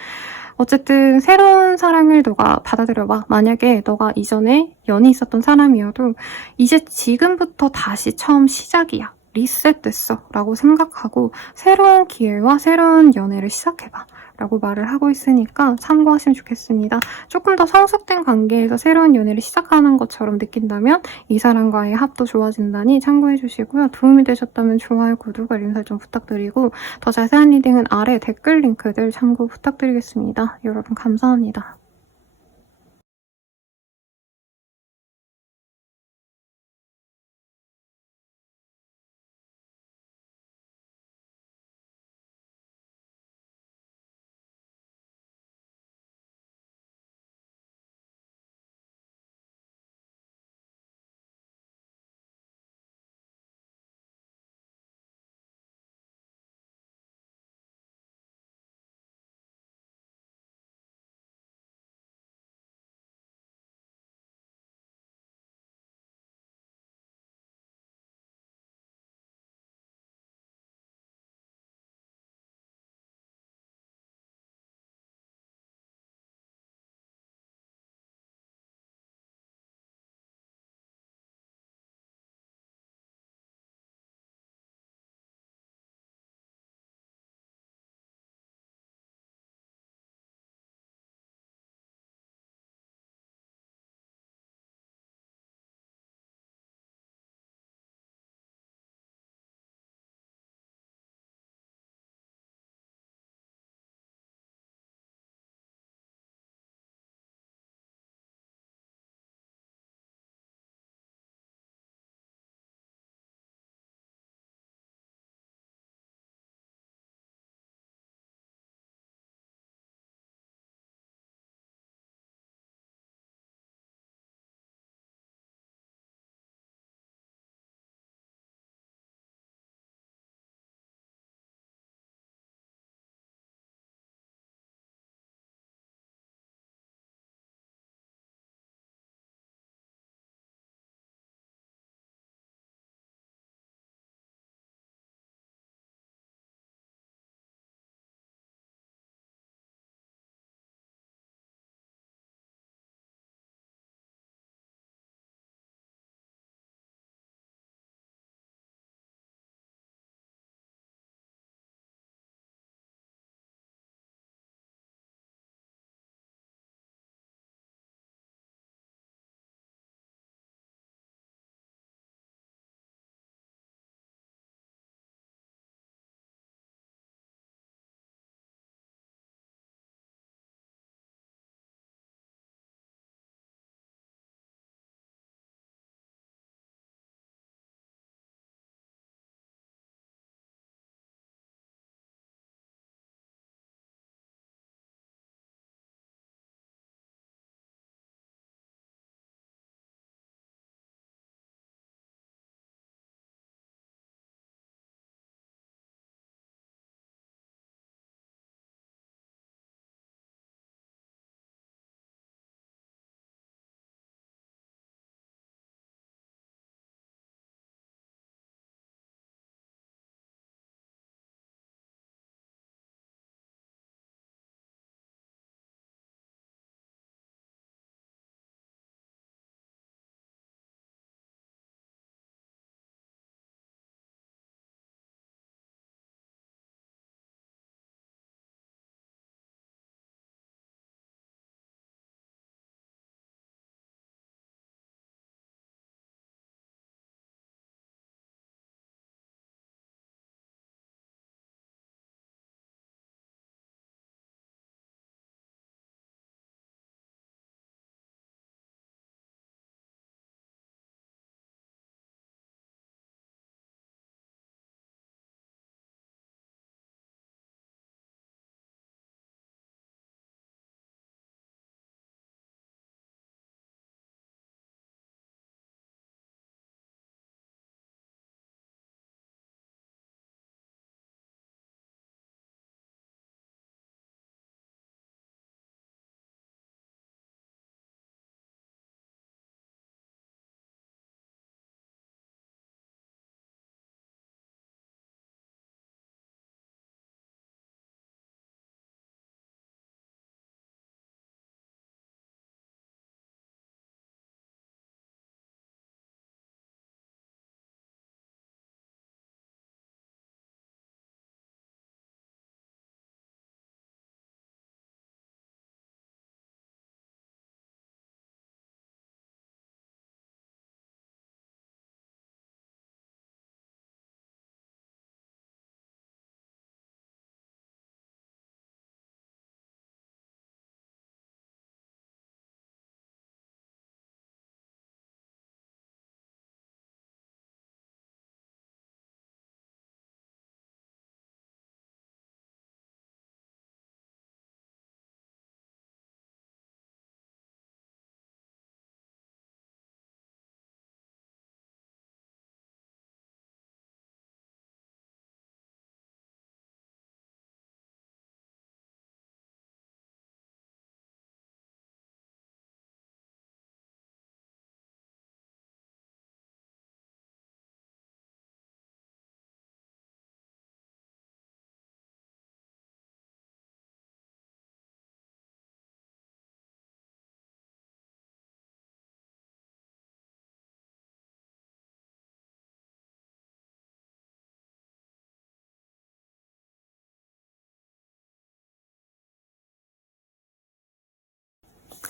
어쨌든 새로운 사랑을 너가 받아들여봐. 만약에 너가 이전에 연이 있었던 사람이어도 이제 지금부터 다시 처음 시작이야. 리셋됐어. 라고 생각하고 새로운 기회와 새로운 연애를 시작해봐. 라고 말을 하고 있으니까 참고하시면 좋겠습니다. 조금 더 성숙된 관계에서 새로운 연애를 시작하는 것처럼 느낀다면 이 사람과의 합도 좋아진다니 참고해주시고요. 도움이 되셨다면 좋아요, 구독, 알림 설정 부탁드리고 더 자세한 리딩은 아래 댓글 링크들 참고 부탁드리겠습니다. 여러분 감사합니다.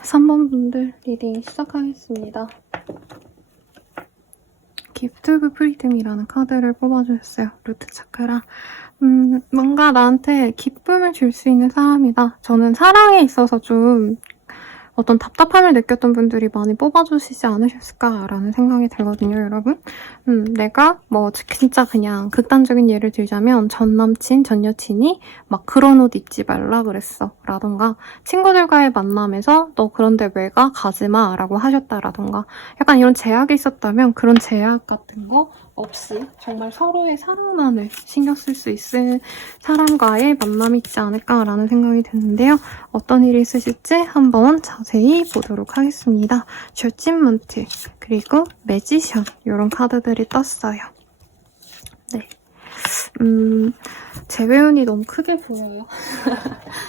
3번 분들 리딩 시작하겠습니다. 기프트 오브 프리덤이라는 카드를 뽑아주셨어요. 루트 차크라. 뭔가 나한테 기쁨을 줄 수 있는 사람이다. 저는 사랑에 있어서 좀 어떤 답답함을 느꼈던 분들이 많이 뽑아주시지 않으셨을까라는 생각이 들거든요, 여러분. 내가 뭐 진짜 그냥 극단적인 예를 들자면 전 남친, 전 여친이 막 그런 옷 입지 말라 그랬어 라던가 친구들과의 만남에서 너 그런데 왜 가? 가지 마 라고 하셨다라던가 약간 이런 제약이 있었다면 그런 제약 같은 거 없이 정말 서로의 사랑만을 신경 쓸 수 있을 사람과의 만남이 있지 않을까라는 생각이 드는데요. 어떤 일이 있으실지 한번 자세히 보도록 하겠습니다. 저짓먼트 그리고 매지션 이런 카드들이 떴어요. 네. 제 외운이 너무 크게 보여요.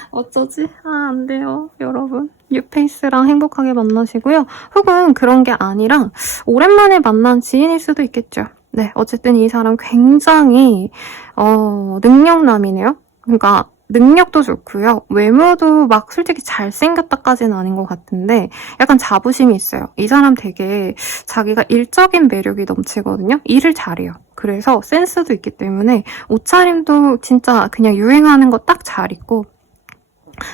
어쩌지? 안 돼요, 여러분. 뉴페이스랑 행복하게 만나시고요. 혹은 그런 게 아니라 오랜만에 만난 지인일 수도 있겠죠. 네, 어쨌든 이 사람 굉장히 능력남이네요. 그러니까 능력도 좋고요. 외모도 막 솔직히 잘생겼다까지는 아닌 것 같은데 약간 자부심이 있어요. 이 사람 되게 자기가 일적인 매력이 넘치거든요. 일을 잘해요. 그래서 센스도 있기 때문에 옷차림도 진짜 그냥 유행하는 거 딱 잘 입고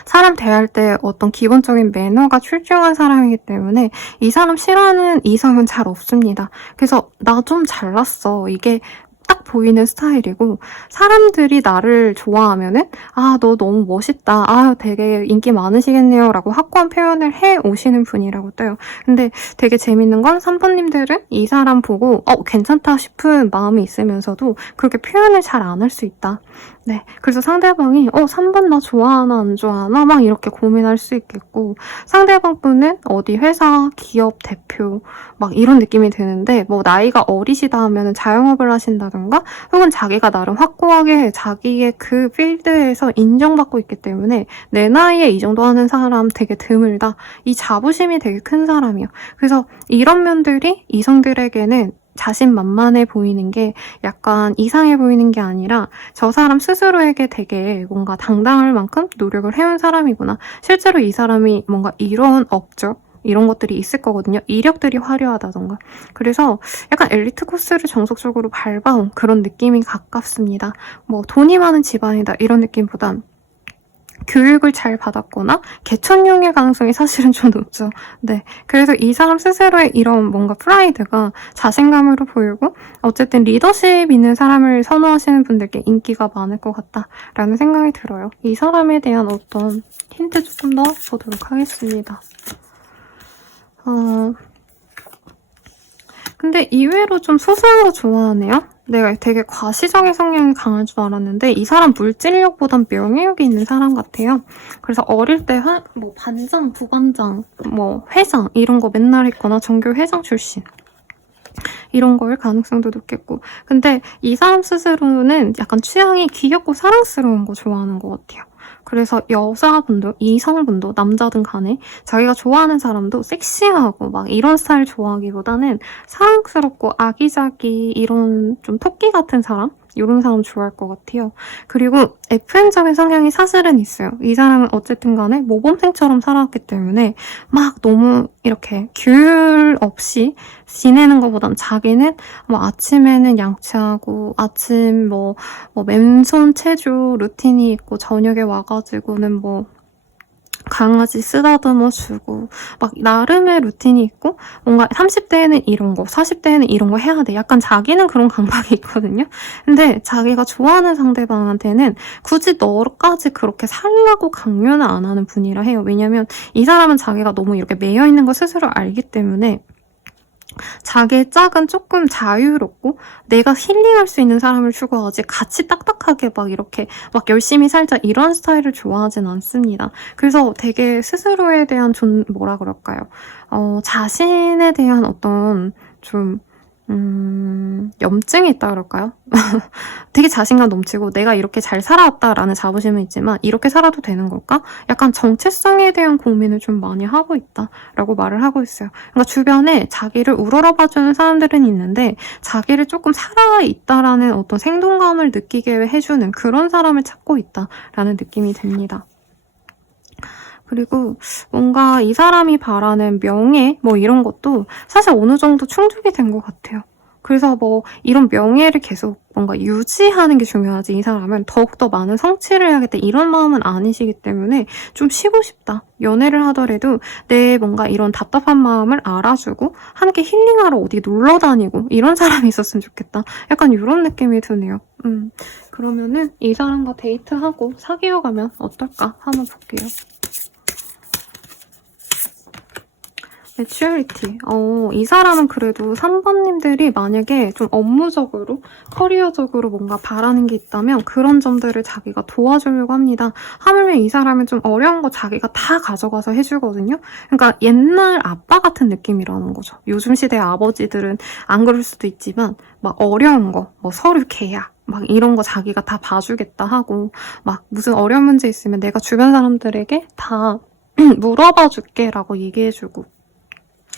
사람 대할 때 어떤 기본적인 매너가 출중한 사람이기 때문에 이 사람 싫어하는 이성은 잘 없습니다. 그래서 나 좀 잘났어. 이게 딱 보이는 스타일이고 사람들이 나를 좋아하면은 아, 너 너무 멋있다. 아, 되게 인기 많으시겠네요. 라고 확고한 표현을 해 오시는 분이라고 떠요. 근데 되게 재밌는 건 3번님들은 이 사람 보고 괜찮다 싶은 마음이 있으면서도 그렇게 표현을 잘 안 할 수 있다. 네, 그래서 상대방이 3번 나 좋아하나 안 좋아하나 막 이렇게 고민할 수 있겠고 상대방 분은 어디 회사 기업 대표 막 이런 느낌이 드는데 뭐 나이가 어리시다 하면은 자영업을 하신다던가 혹은 자기가 나름 확고하게 자기의 그 필드에서 인정받고 있기 때문에 내 나이에 이 정도 하는 사람 되게 드물다. 이 자부심이 되게 큰 사람이에요. 그래서 이런 면들이 이성들에게는 자신만만해 보이는 게 약간 이상해 보이는 게 아니라 저 사람 스스로에게 되게 뭔가 당당할 만큼 노력을 해온 사람이구나. 실제로 이 사람이 뭔가 이런 업적 이런 것들이 있을 거거든요. 이력들이 화려하다던가. 그래서 약간 엘리트 코스를 정석적으로 밟아온 그런 느낌이 가깝습니다. 뭐 돈이 많은 집안이다 이런 느낌보단 교육을 잘 받았거나 개천용일 가능성이 사실은 좀 높죠. 네, 그래서 이 사람 스스로의 이런 뭔가 프라이드가 자신감으로 보이고 어쨌든 리더십 있는 사람을 선호하시는 분들께 인기가 많을 것 같다라는 생각이 들어요. 이 사람에 대한 어떤 힌트 조금 더 보도록 하겠습니다. 근데 의외로 좀 소소한 거 좋아하네요. 내가 되게 과시적인 성향이 강할 줄 알았는데 이 사람 물질력보단 명예욕이 있는 사람 같아요. 그래서 어릴 때 뭐 반장, 부반장, 뭐 회장 이런 거 맨날 했거나 전교 회장 출신 이런 거일 가능성도 높겠고 근데 이 사람 스스로는 약간 취향이 귀엽고 사랑스러운 거 좋아하는 것 같아요. 그래서 여자분도, 이성분도, 남자든 간에 자기가 좋아하는 사람도 섹시하고 막 이런 스타일 좋아하기보다는 사랑스럽고 아기자기 이런 좀 토끼 같은 사람? 이런 사람 좋아할 것 같아요. 그리고 FM적인 성향이 사실은 있어요. 이 사람은 어쨌든 간에 모범생처럼 살아왔기 때문에 막 너무 이렇게 규율 없이 지내는 것보단 자기는 뭐 아침에는 양치하고 아침 뭐 맨손 체조 루틴이 있고 저녁에 와가지고는 뭐 강아지 쓰다듬어 주고 막 나름의 루틴이 있고 뭔가 30대에는 이런 거 40대에는 이런 거 해야 돼. 약간 자기는 그런 강박이 있거든요. 근데 자기가 좋아하는 상대방한테는 굳이 너까지 그렇게 살라고 강요는 안 하는 분이라 해요. 왜냐면 이 사람은 자기가 너무 이렇게 매여 있는 거 스스로 알기 때문에 자기의 짝은 조금 자유롭고 내가 힐링할 수 있는 사람을 추구하지 같이 딱딱하게 막 이렇게 막 열심히 살자 이런 스타일을 좋아하진 않습니다. 그래서 되게 스스로에 대한 뭐라 그럴까요? 자신에 대한 어떤 좀 염증이 있다 그럴까요? 되게 자신감 넘치고 내가 이렇게 잘 살아왔다라는 자부심은 있지만 이렇게 살아도 되는 걸까? 약간 정체성에 대한 고민을 좀 많이 하고 있다라고 말을 하고 있어요. 그러니까 주변에 자기를 우러러봐주는 사람들은 있는데 자기를 조금 살아있다라는 어떤 생동감을 느끼게 해주는 그런 사람을 찾고 있다라는 느낌이 듭니다. 그리고 뭔가 이 사람이 바라는 명예 뭐 이런 것도 사실 어느 정도 충족이 된 것 같아요. 그래서 뭐 이런 명예를 계속 뭔가 유지하는 게 중요하지 이 사람은 더욱더 많은 성취를 해야겠다 이런 마음은 아니시기 때문에 좀 쉬고 싶다. 연애를 하더라도 내 뭔가 이런 답답한 마음을 알아주고 함께 힐링하러 어디 놀러 다니고 이런 사람이 있었으면 좋겠다. 약간 이런 느낌이 드네요. 그러면은 이 사람과 데이트하고 사귀어가면 어떨까 한번 볼게요. 매추리티. 이 사람은 그래도 3번님들이 만약에 좀 업무적으로, 커리어적으로 뭔가 바라는 게 있다면 그런 점들을 자기가 도와주려고 합니다. 하물며 이 사람은 좀 어려운 거 자기가 다 가져가서 해주거든요. 그러니까 옛날 아빠 같은 느낌이라는 거죠. 요즘 시대 아버지들은 안 그럴 수도 있지만 막 어려운 거, 뭐 서류 계약, 막 이런 거 자기가 다 봐주겠다 하고 막 무슨 어려운 문제 있으면 내가 주변 사람들에게 다 물어봐 줄게 라고 얘기해주고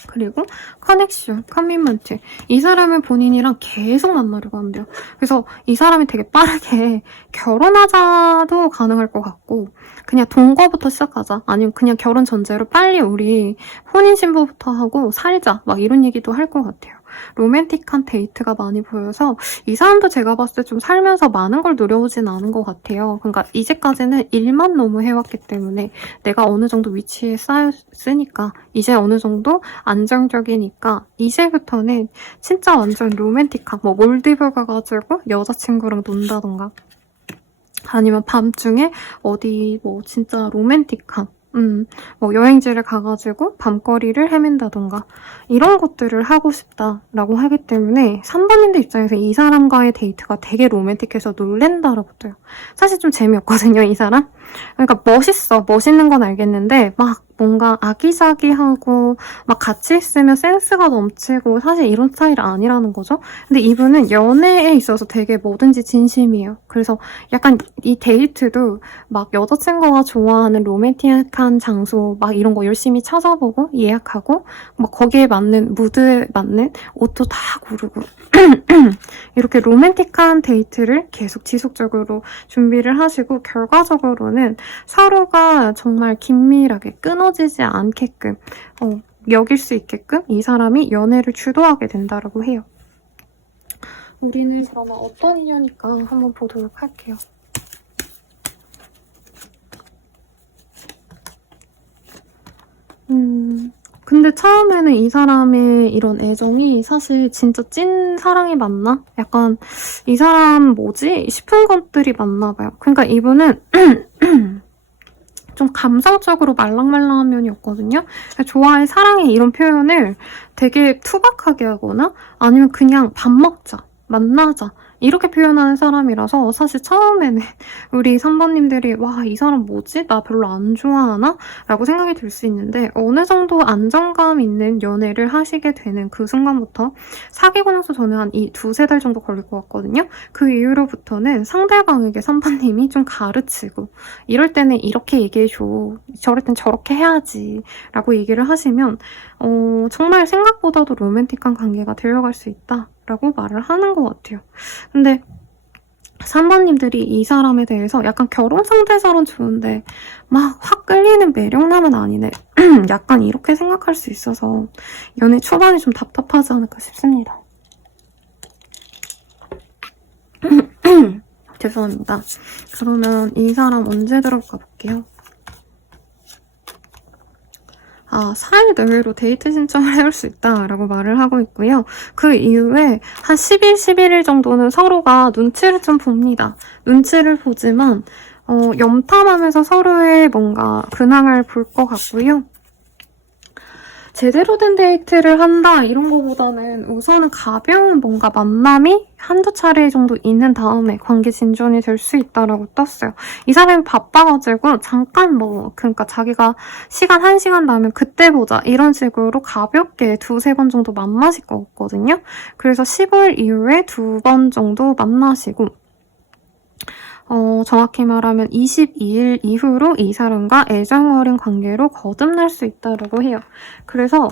그리고 커넥션, 커미먼트. 이 사람은 본인이랑 계속 만나려고 한대요. 그래서 이 사람이 되게 빠르게 결혼하자도 가능할 것 같고 그냥 동거부터 시작하자. 아니면 그냥 결혼 전제로 빨리 우리 혼인신고부터 하고 살자. 막 이런 얘기도 할 것 같아요. 로맨틱한 데이트가 많이 보여서 이 사람도 제가 봤을 때 좀 살면서 많은 걸 누려오진 않은 것 같아요. 그러니까 이제까지는 일만 너무 해왔기 때문에 내가 어느 정도 위치에 쌓였으니까 이제 어느 정도 안정적이니까 이제부터는 진짜 완전 로맨틱한 뭐 몰디브 가가지고 여자친구랑 논다던가 아니면 밤중에 어디 뭐 진짜 로맨틱한 뭐 여행지를 가가지고 밤거리를 헤맨다던가 이런 것들을 하고 싶다라고 하기 때문에 3번님들 입장에서 이 사람과의 데이트가 되게 로맨틱해서 놀랜다라고 떠요. 사실 좀 재미없거든요, 이 사람. 그러니까 멋있는 건 알겠는데 막 뭔가 아기자기하고 막 같이 있으면 센스가 넘치고 사실 이런 스타일 아니라는 거죠. 근데 이분은 연애에 있어서 되게 뭐든지 진심이에요. 그래서 약간 이 데이트도 막 여자친구가 좋아하는 로맨틱한 장소 막 이런 거 열심히 찾아보고 예약하고 막 거기에 맞는 무드에 맞는 옷도 다 고르고 이렇게 로맨틱한 데이트를 계속 지속적으로 준비를 하시고 결과적으로는 서로가 정말 긴밀하게 끊어지지 않게끔 여길 수 있게끔 이 사람이 연애를 주도하게 된다고 해요. 우리는 그러면 어떤 인연일까 한번 보도록 할게요. 근데 처음에는 이 사람의 이런 애정이 사실 진짜 찐 사랑이 맞나? 약간 이 사람 뭐지? 싶은 것들이 맞나 봐요. 그러니까 이분은 좀 감성적으로 말랑말랑한 면이었거든요. 좋아해, 사랑해 이런 표현을 되게 투박하게 하거나 아니면 그냥 밥 먹자, 만나자 이렇게 표현하는 사람이라서 사실 처음에는 우리 3번님들이 와, 이 사람 뭐지? 나 별로 안 좋아하나? 라고 생각이 들 수 있는데 어느 정도 안정감 있는 연애를 하시게 되는 그 순간부터 사귀고 나서 저는 한 두세 달 정도 걸릴 것 같거든요. 그 이후로부터는 상대방에게 3번님이 좀 가르치고 이럴 때는 이렇게 얘기해줘. 저럴 땐 저렇게 해야지. 라고 얘기를 하시면 정말 생각보다도 로맨틱한 관계가 되어갈 수 있다. 라고 말을 하는 것 같아요. 근데 3번님들이 이 사람에 대해서 약간 결혼 상대자론 좋은데 막 확 끌리는 매력남은 아니네. 약간 이렇게 생각할 수 있어서 연애 초반이 좀 답답하지 않을까 싶습니다. 죄송합니다. 그러면 이 사람 언제 들어가 볼게요. 4일 내외로 데이트 신청을 해올 수 있다라고 말을 하고 있고요. 그 이후에 한 10일, 11일 정도는 서로가 눈치를 좀 봅니다. 눈치를 보지만 염탐하면서 서로의 뭔가 근황을 볼 것 같고요. 제대로 된 데이트를 한다 이런 거보다는 우선은 가벼운 뭔가 만남이 한두 차례 정도 있는 다음에 관계 진전이 될 수 있다라고 떴어요. 이 사람이 바빠가지고 잠깐 그러니까 자기가 시간 1시간 나면 그때 보자 이런 식으로 가볍게 두세 번 정도 만나실 것 같거든요. 그래서 15일 이후에 2번 정도 만나시고 정확히 말하면 22일 이후로 이 사람과 애정 어린 관계로 거듭날 수 있다고 해요. 그래서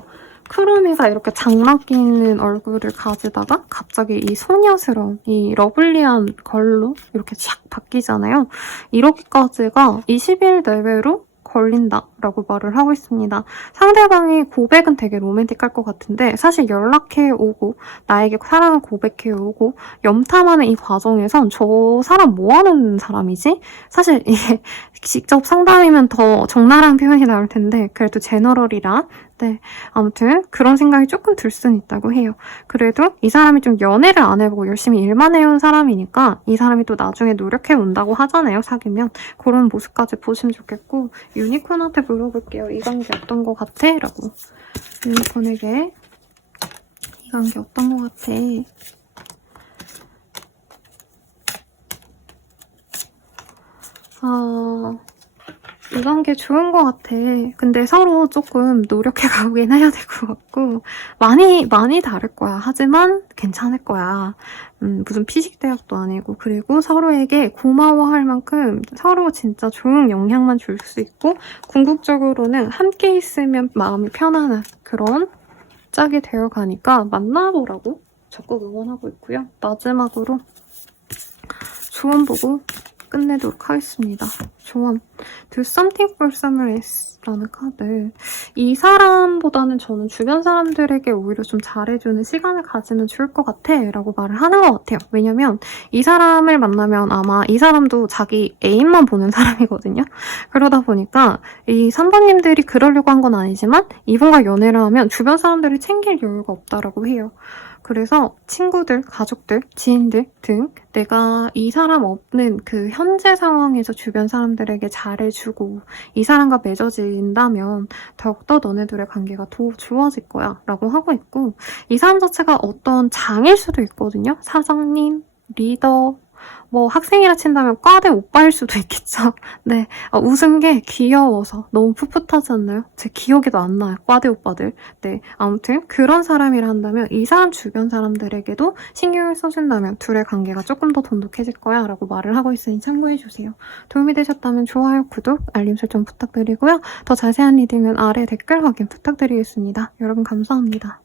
크루미가 이렇게 장난기 있는 얼굴을 가지다가 갑자기 이 소녀스러운, 이 러블리한 걸로 이렇게 샥 바뀌잖아요. 이렇게까지가 20일 내외로 걸린다라고 말을 하고 있습니다. 상대방이 고백은 되게 로맨틱할 것 같은데 사실 연락해오고 나에게 사랑을 고백해오고 염탐하는 이 과정에선 저 사람 뭐하는 사람이지? 사실 이게 직접 상담이면 더 적나라한 표현이 나올 텐데 그래도 제너럴이라 네, 아무튼 그런 생각이 조금 들 수는 있다고 해요. 그래도 이 사람이 좀 연애를 안 해보고 열심히 일만 해온 사람이니까 이 사람이 또 나중에 노력해 온다고 하잖아요, 사귀면. 그런 모습까지 보시면 좋겠고 유니콘한테 물어볼게요. 이 관계 어떤 거 같아? 라고. 유니콘에게 이 관계 어떤 거 같아? 이 관계 좋은 것 같아. 근데 서로 조금 노력해 가긴 해야 될 것 같고 많이 다를 거야. 하지만 괜찮을 거야. 무슨 피식 대학도 아니고 그리고 서로에게 고마워할 만큼 서로 진짜 좋은 영향만 줄 수 있고 궁극적으로는 함께 있으면 마음이 편안한 그런 짝이 되어 가니까 만나보라고 적극 응원하고 있고요. 마지막으로 조언 보고 끝내도록 하겠습니다. 조언. Do something for someone else라는 카드. 이 사람보다는 저는 주변 사람들에게 오히려 좀 잘해주는 시간을 가지면 좋을 것 같아 라고 말을 하는 것 같아요. 왜냐면 이 사람을 만나면 아마 이 사람도 자기 애인만 보는 사람이거든요. 그러다 보니까 이 3번님들이 그러려고 한 건 아니지만 이분과 연애를 하면 주변 사람들을 챙길 여유가 없다라고 해요. 그래서 친구들, 가족들, 지인들 등 내가 이 사람 없는 그 현재 상황에서 주변 사람들에게 잘해주고 이 사람과 맺어진다면 더욱더 너네들의 관계가 더 좋아질 거야 라고 하고 있고 이 사람 자체가 어떤 장일 수도 있거든요. 사장님, 리더, 뭐 학생이라 친다면 과대 오빠일 수도 있겠죠. 네, 웃은 게 귀여워서 너무 풋풋하지 않나요? 제 기억에도 안 나요. 과대 오빠들. 네, 아무튼 그런 사람이라 한다면 이 사람 주변 사람들에게도 신경을 써준다면 둘의 관계가 조금 더 돈독해질 거야 라고 말을 하고 있으니 참고해주세요. 도움이 되셨다면 좋아요, 구독, 알림 설정 부탁드리고요. 더 자세한 리딩은 아래 댓글 확인 부탁드리겠습니다. 여러분 감사합니다.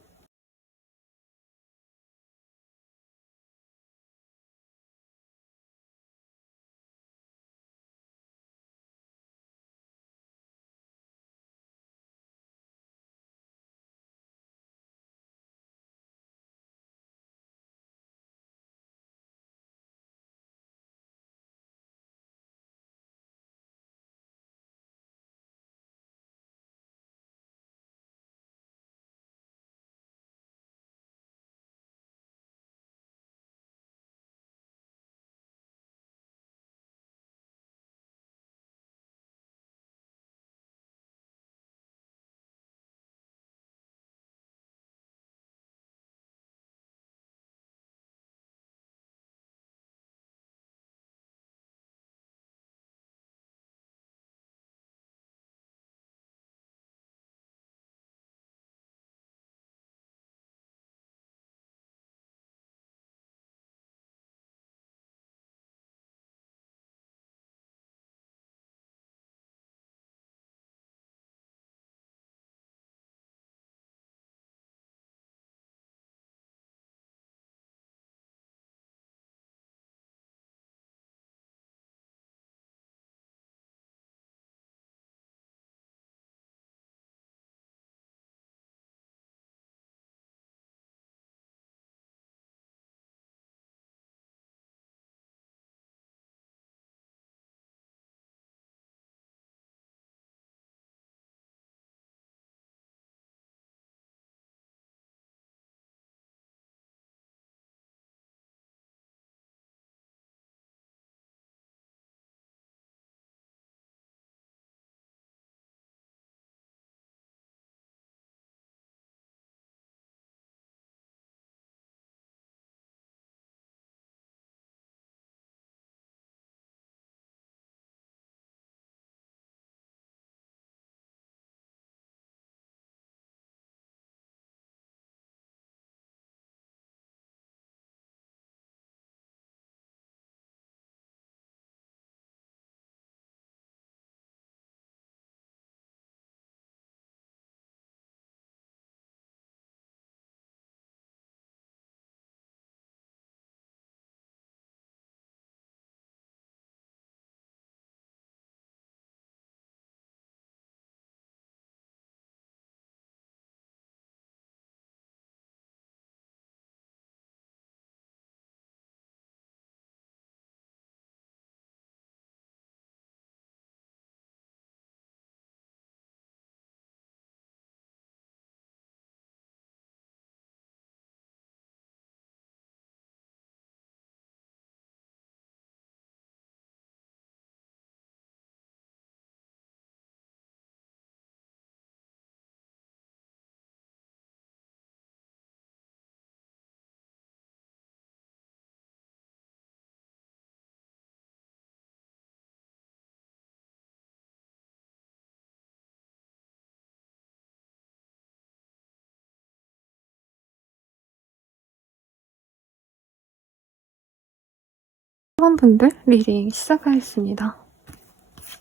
분들 리딩 시작하겠습니다.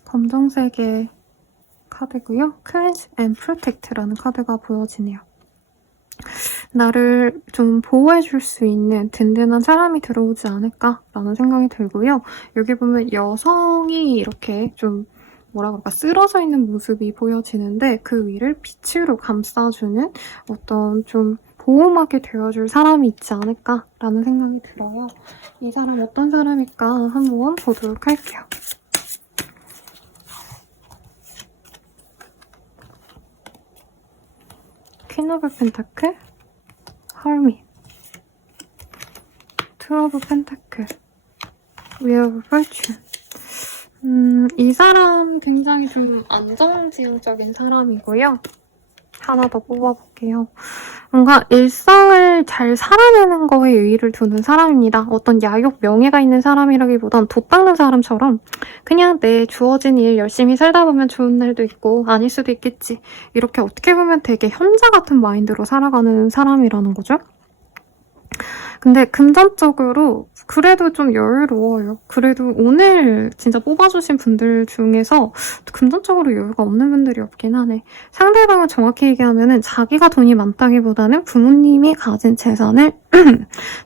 검정색의 카드고요. Cleanse and Protect라는 카드가 보여지네요. 나를 좀 보호해줄 수 있는 든든한 사람이 들어오지 않을까라는 생각이 들고요. 여기 보면 여성이 이렇게 좀 뭐라 그럴까 쓰러져 있는 모습이 보여지는데 그 위를 빛으로 감싸주는 어떤 좀 보호막이 되어줄 사람이 있지 않을까라는 생각이 들어요. 이 사람 어떤 사람일까 한번 보도록 할게요. 퀸 오브 펜타클, 헐밋, 투 오브 펜타클, 웨어 오브 펄춘. 이 사람 굉장히 좀 안정지향적인 사람이고요. 하나 더 뽑아볼게요. 뭔가 일상을 잘 살아내는 거에 의의를 두는 사람입니다. 어떤 야욕, 명예가 있는 사람이라기보단 돛닦는 사람처럼 그냥 내 주어진 일 열심히 살다 보면 좋은 날도 있고 아닐 수도 있겠지. 이렇게 어떻게 보면 되게 현자 같은 마인드로 살아가는 사람이라는 거죠. 근데 금전적으로 그래도 좀 여유로워요. 그래도 오늘 진짜 뽑아주신 분들 중에서 금전적으로 여유가 없는 분들이 없긴 하네. 상대방은 정확히 얘기하면은 자기가 돈이 많다기보다는 부모님이 가진 재산을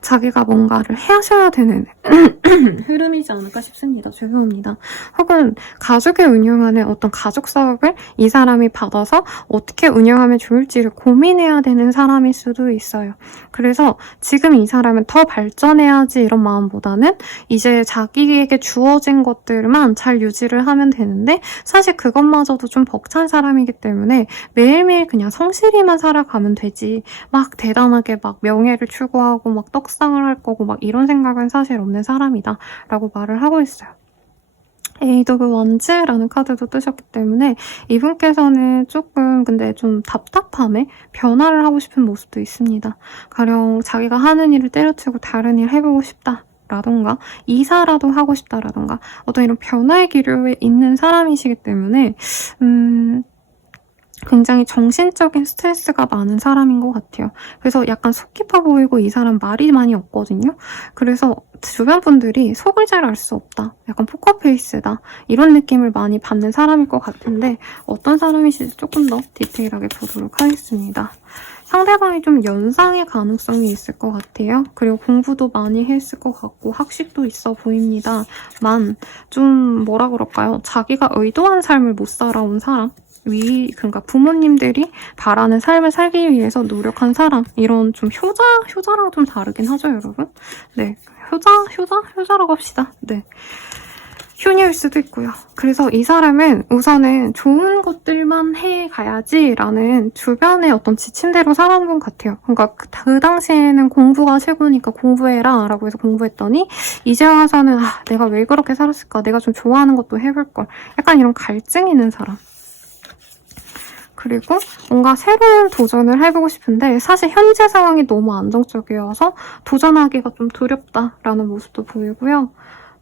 자기가 뭔가를 하셔야 되는 흐름이지 않을까 싶습니다. 죄송합니다. 혹은 가족이 운영하는 어떤 가족 사업을 이 사람이 받아서 어떻게 운영하면 좋을지를 고민해야 되는 사람일 수도 있어요. 그래서 지금 이 사람은 더 발전해야지 이런 마음보다는 이제 자기에게 주어진 것들만 잘 유지를 하면 되는데 사실 그것마저도 좀 벅찬 사람이기 때문에 매일매일 그냥 성실히만 살아가면 되지 막 대단하게 막 명예를 추구하고 막 떡상을 할 거고 막 이런 생각은 사실 없는 사람이다 라고 말을 하고 있어요. 에이드 오브 원즈라는 카드도 뜨셨기 때문에 이분께서는 조금 근데 좀 답답함에 변화를 하고 싶은 모습도 있습니다. 가령 자기가 하는 일을 때려치고 다른 일 해보고 싶다. 라던가 이사라도 하고 싶다라던가 어떤 이런 변화의 기류에 있는 사람이시기 때문에 굉장히 정신적인 스트레스가 많은 사람인 것 같아요. 그래서 약간 속 깊어 보이고 이 사람 말이 많이 없거든요. 그래서 주변 분들이 속을 잘 알 수 없다. 약간 포커페이스다. 이런 느낌을 많이 받는 사람일 것 같은데 어떤 사람이실지 조금 더 디테일하게 보도록 하겠습니다. 상대방이 좀 연상의 가능성이 있을 것 같아요. 그리고 공부도 많이 했을 것 같고 학식도 있어 보입니다만 좀 뭐라 그럴까요? 자기가 의도한 삶을 못 살아온 사람? 그러니까 부모님들이 바라는 삶을 살기 위해서 노력한 사람 이런 좀 효자랑 좀 다르긴 하죠, 여러분. 네, 효자라고 합시다. 네, 효녀일 수도 있고요. 그래서 이 사람은 우선은 좋은 것들만 해가야지라는 주변의 어떤 지침대로 살아온 것 같아요. 그러니까 그 당시에는 공부가 최고니까 공부해라 라고 해서 공부했더니 이제 와서는 내가 왜 그렇게 살았을까? 내가 좀 좋아하는 것도 해볼걸. 약간 이런 갈증 있는 사람. 그리고 뭔가 새로운 도전을 해보고 싶은데 사실 현재 상황이 너무 안정적이어서 도전하기가 좀 두렵다라는 모습도 보이고요.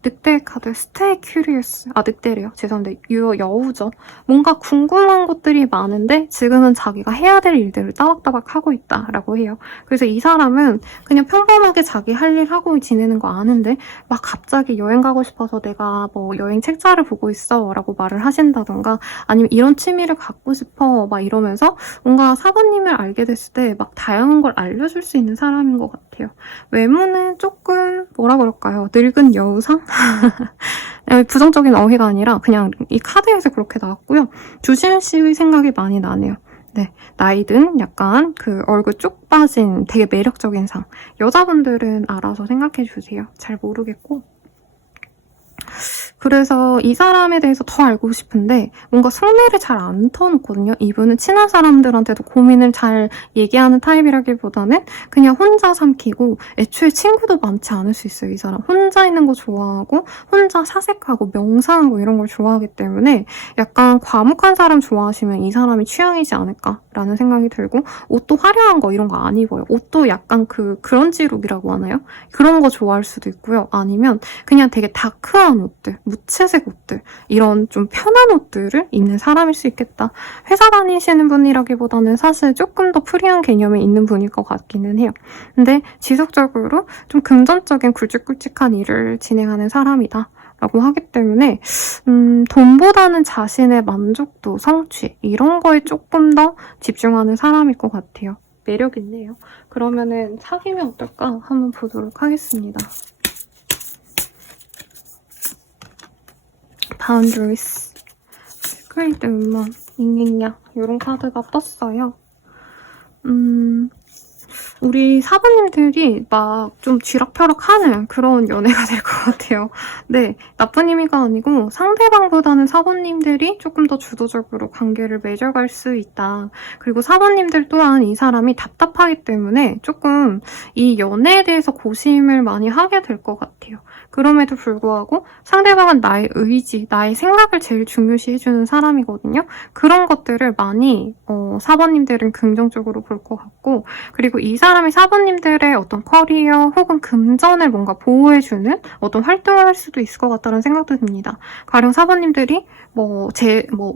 늑대 카드 Stay Curious. 늑대래요. 죄송합니다. 여우죠. 뭔가 궁금한 것들이 많은데 지금은 자기가 해야 될 일들을 따박따박 하고 있다라고 해요. 그래서 이 사람은 그냥 평범하게 자기 할 일 하고 지내는 거 아는데 막 갑자기 여행 가고 싶어서 내가 뭐 여행 책자를 보고 있어 라고 말을 하신다던가 아니면 이런 취미를 갖고 싶어 막 이러면서 뭔가 사부님을 알게 됐을 때 막 다양한 걸 알려줄 수 있는 사람인 것 같아요. 외모는 조금 뭐라 그럴까요? 늙은 여우상? 부정적인 어휘가 아니라 그냥 이 카드에서 그렇게 나왔고요. 주시은 씨의 생각이 많이 나네요. 네, 나이든 약간 그 얼굴 쭉 빠진 되게 매력적인 상. 여자분들은 알아서 생각해주세요. 잘 모르겠고. 그래서 이 사람에 대해서 더 알고 싶은데 뭔가 속내를 잘 안 터놓거든요. 이분은 친한 사람들한테도 고민을 잘 얘기하는 타입이라기보다는 그냥 혼자 삼키고 애초에 친구도 많지 않을 수 있어요. 이 사람 혼자 있는 거 좋아하고 혼자 사색하고 명상하고 이런 걸 좋아하기 때문에 약간 과묵한 사람 좋아하시면 이 사람이 취향이지 않을까라는 생각이 들고 옷도 화려한 거 이런 거 안 입어요. 옷도 약간 그런지 룩이라고 하나요? 그런 거 좋아할 수도 있고요. 아니면 그냥 되게 다크한 옷들 무채색 옷들, 이런 좀 편한 옷들을 입는 사람일 수 있겠다. 회사 다니시는 분이라기보다는 사실 조금 더 프리한 개념이 있는 분일 것 같기는 해요. 근데 지속적으로 좀 금전적인 굵직굵직한 일을 진행하는 사람이다 라고 하기 때문에 돈보다는 자신의 만족도, 성취 이런 거에 조금 더 집중하는 사람일 것 같아요. 매력 있네요. 그러면은 사귀면 어떨까 한번 보도록 하겠습니다. Boundaries, Secret Woman, 잉잉야 이런 카드가 떴어요. 우리 사부님들이 막 좀 쥐락펴락하는 그런 연애가 될 것 같아요. 네, 나쁜 의미가 아니고 상대방보다는 사부님들이 조금 더 주도적으로 관계를 맺어갈 수 있다. 그리고 사부님들 또한 이 사람이 답답하기 때문에 조금 이 연애에 대해서 고심을 많이 하게 될 것 같아요. 그럼에도 불구하고 상대방은 나의 의지, 나의 생각을 제일 중요시해주는 사람이거든요. 그런 것들을 많이 사부님들은 긍정적으로 볼 것 같고, 그리고 이 사람이 사부님들의 어떤 커리어 혹은 금전을 뭔가 보호해주는 어떤 활동을 할 수도 있을 것 같다는 생각도 듭니다. 가령 사부님들이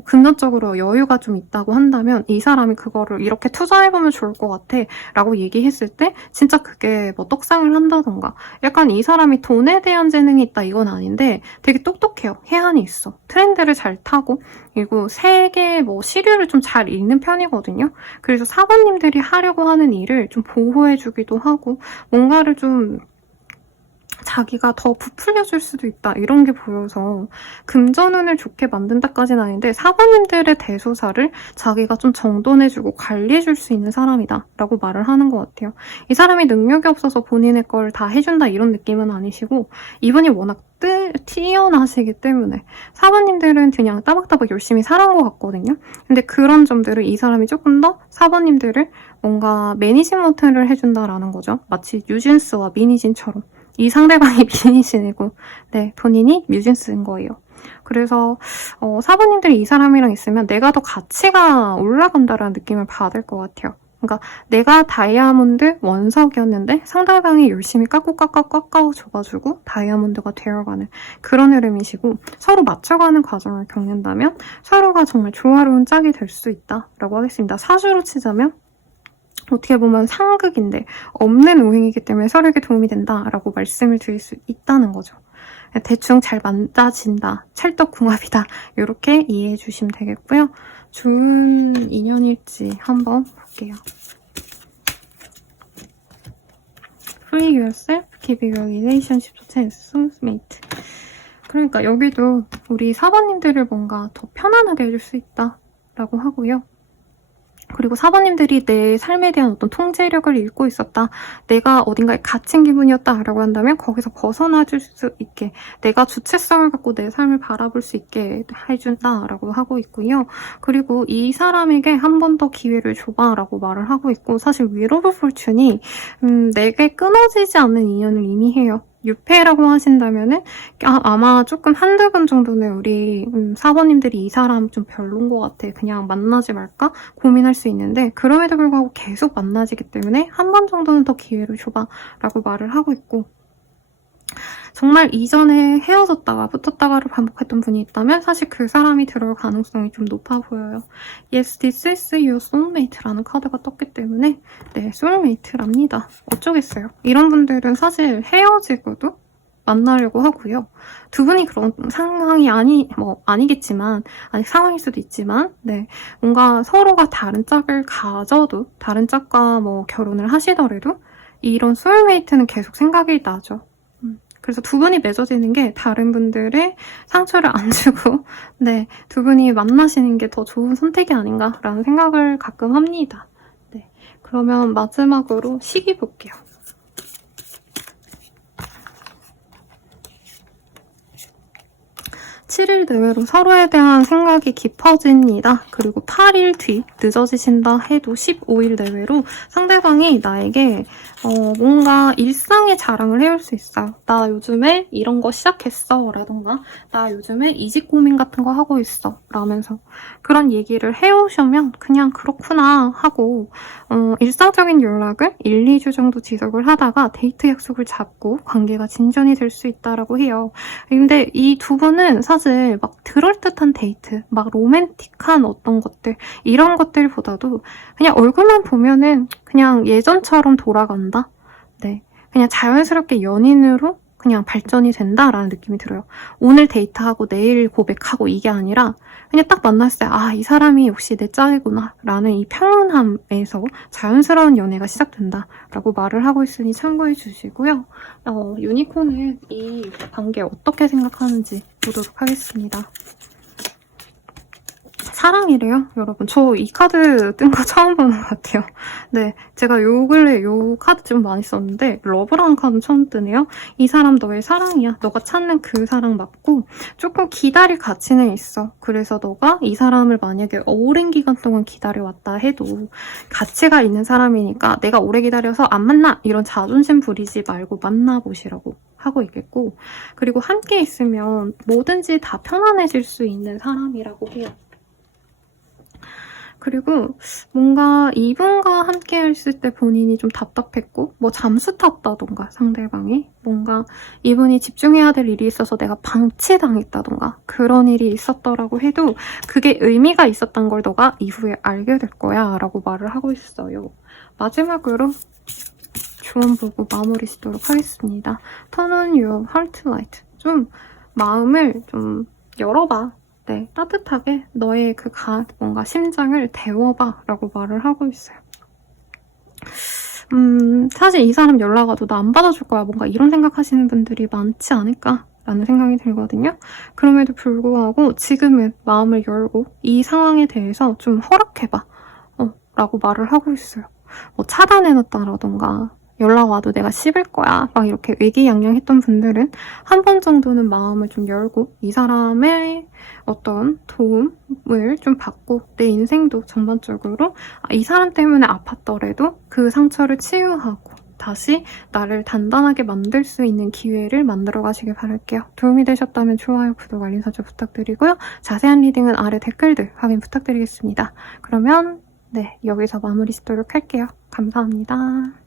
금전적으로 여유가 좀 있다고 한다면 이 사람이 그거를 이렇게 투자해보면 좋을 것 같아 라고 얘기했을 때 진짜 그게 뭐 떡상을 한다던가, 약간 이 사람이 돈에 대한 재능이 있다 이건 아닌데 되게 똑똑해요. 해안이 있어. 트렌드를 잘 타고, 그리고 세계 시류를 좀 잘 읽는 편이거든요. 그래서 사부님들이 하려고 하는 일을 좀 보호해주기도 하고 뭔가를 좀 자기가 더 부풀려줄 수도 있다 이런 게 보여서 금전운을 좋게 만든다까지는 아닌데 사부님들의 대소사를 자기가 좀 정돈해주고 관리해줄 수 있는 사람이다 라고 말을 하는 것 같아요. 이 사람이 능력이 없어서 본인의 걸 다 해준다 이런 느낌은 아니시고, 이분이 워낙 뛰어나시기 때문에 사부님들은 그냥 따박따박 열심히 살아온 것 같거든요. 근데 그런 점들을 이 사람이 조금 더 사부님들을 뭔가 매니지먼트를 해준다라는 거죠. 마치 뉴진스와 미니진처럼. 이 상대방이 미니진이고, 네, 본인이 뮤진스인 거예요. 그래서 사부님들이 이 사람이랑 있으면 내가 더 가치가 올라간다라는 느낌을 받을 것 같아요. 그러니까 내가 다이아몬드 원석이었는데 상대방이 열심히 깎아줘가지고 다이아몬드가 되어가는 그런 흐름이시고, 서로 맞춰가는 과정을 겪는다면 서로가 정말 조화로운 짝이 될 수 있다라고 하겠습니다. 사주로 치자면 어떻게 보면 상극인데 없는 오행이기 때문에 서로에게 도움이 된다라고 말씀을 드릴 수 있다는 거죠. 대충 잘 맞아진다, 찰떡궁합이다 이렇게 이해해 주시면 되겠고요. 좋은 인연일지 한번 볼게요. Free yourself, keep your relationship to chance, soulmate. 그러니까 여기도 우리 사부님들을 뭔가 더 편안하게 해줄 수 있다라고 하고요. 그리고 사부님들이 내 삶에 대한 어떤 통제력을 잃고 있었다, 내가 어딘가에 갇힌 기분이었다라고 한다면 거기서 벗어나줄 수 있게, 내가 주체성을 갖고 내 삶을 바라볼 수 있게 해준다라고 하고 있고요. 그리고 이 사람에게 한 번 더 기회를 줘봐라고 말을 하고 있고, 사실 윌 오브 포춘이 내게 끊어지지 않는 인연을 의미해요. 6회라고 하신다면은 아마 조금 한두 번 정도는 우리 사부님들이 이 사람 좀 별론 것 같아, 그냥 만나지 말까 고민할 수 있는데, 그럼에도 불구하고 계속 만나지기 때문에 한 번 정도는 더 기회를 줘봐 라고 말을 하고 있고, 정말 이전에 헤어졌다가 붙었다가를 반복했던 분이 있다면 사실 그 사람이 들어올 가능성이 좀 높아 보여요. Yes, this is your soulmate라는 카드가 떴기 때문에 네, soulmate랍니다. 어쩌겠어요. 이런 분들은 사실 헤어지고도 만나려고 하고요. 두 분이 그런 상황이 아니겠지만, 아직 상황일 수도 있지만, 네, 뭔가 서로가 다른 짝을 가져도, 다른 짝과 결혼을 하시더라도 이런 소울메이트는 계속 생각이 나죠. 그래서 두 분이 맺어지는 게 다른 분들의 상처를 안 주고, 네, 두 분이 만나시는 게 더 좋은 선택이 아닌가라는 생각을 가끔 합니다. 네, 그러면 마지막으로 시기 볼게요. 7일 내외로 서로에 대한 생각이 깊어집니다. 그리고 8일 뒤 늦어지신다 해도 15일 내외로 상대방이 나에게 뭔가 일상의 자랑을 해올 수 있어요. 나 요즘에 이런 거 시작했어 라던가 나 요즘에 이직 고민 같은 거 하고 있어 라면서 그런 얘기를 해오시면 그냥 그렇구나 하고 일상적인 연락을 1, 2주 정도 지속을 하다가 데이트 약속을 잡고 관계가 진전이 될 수 있다라고 해요. 근데 이 두 분은 사실 막 그럴듯한 데이트, 막 로맨틱한 어떤 것들 이런 것들보다도 그냥 얼굴만 보면은 그냥 예전처럼 돌아간다? 네. 그냥 자연스럽게 연인으로 그냥 발전이 된다라는 느낌이 들어요. 오늘 데이트하고 내일 고백하고 이게 아니라 그냥 딱 만났을 때 아, 이 사람이 역시 내 짝이구나 라는 이 평온함에서 자연스러운 연애가 시작된다라고 말을 하고 있으니 참고해 주시고요. 유니콘은 이 관계 어떻게 생각하는지 보도록 하겠습니다. 사랑이래요, 여러분. 저 이 카드 뜬 거 처음 보는 것 같아요. 네, 제가 요 근래 요 카드 좀 많이 썼는데 러브라는 카드 처음 뜨네요. 이 사람 너의 사랑이야. 너가 찾는 그 사랑 맞고 조금 기다릴 가치는 있어. 그래서 너가 이 사람을 만약에 오랜 기간 동안 기다려왔다 해도 가치가 있는 사람이니까 내가 오래 기다려서 안 만나 이런 자존심 부리지 말고 만나보시라고 하고 있겠고 그리고 함께 있으면 뭐든지 다 편안해질 수 있는 사람이라고 해요. 그리고 뭔가 이분과 함께 했을 때 본인이 좀 답답했고 뭐 잠수 탔다던가 상대방이 뭔가 이분이 집중해야 될 일이 있어서 내가 방치당했다던가 그런 일이 있었더라고 해도 그게 의미가 있었던 걸 너가 이후에 알게 될 거야 라고 말을 하고 있어요. 마지막으로 조언 보고 마무리 짓도록 하겠습니다. Turn on your heart light. 좀 마음을 좀 열어봐. 네, 따뜻하게 너의 그 뭔가 심장을 데워봐 라고 말을 하고 있어요. 사실 이 사람 연락 와도 나 안 받아줄 거야. 뭔가 이런 생각하시는 분들이 많지 않을까 라는 생각이 들거든요. 그럼에도 불구하고 지금은 마음을 열고 이 상황에 대해서 좀 허락해봐 라고 말을 하고 있어요. 뭐 차단해놨다라던가 연락 와도 내가 씹을 거야 막 이렇게 의기양양했던 분들은 한 번 정도는 마음을 좀 열고 이 사람의 어떤 도움을 좀 받고 내 인생도 전반적으로 이 사람 때문에 아팠더라도 그 상처를 치유하고 다시 나를 단단하게 만들 수 있는 기회를 만들어 가시길 바랄게요. 도움이 되셨다면 좋아요, 구독, 알림 설정 부탁드리고요. 자세한 리딩은 아래 댓글들 확인 부탁드리겠습니다. 그러면 네, 여기서 마무리 짓도록 할게요. 감사합니다.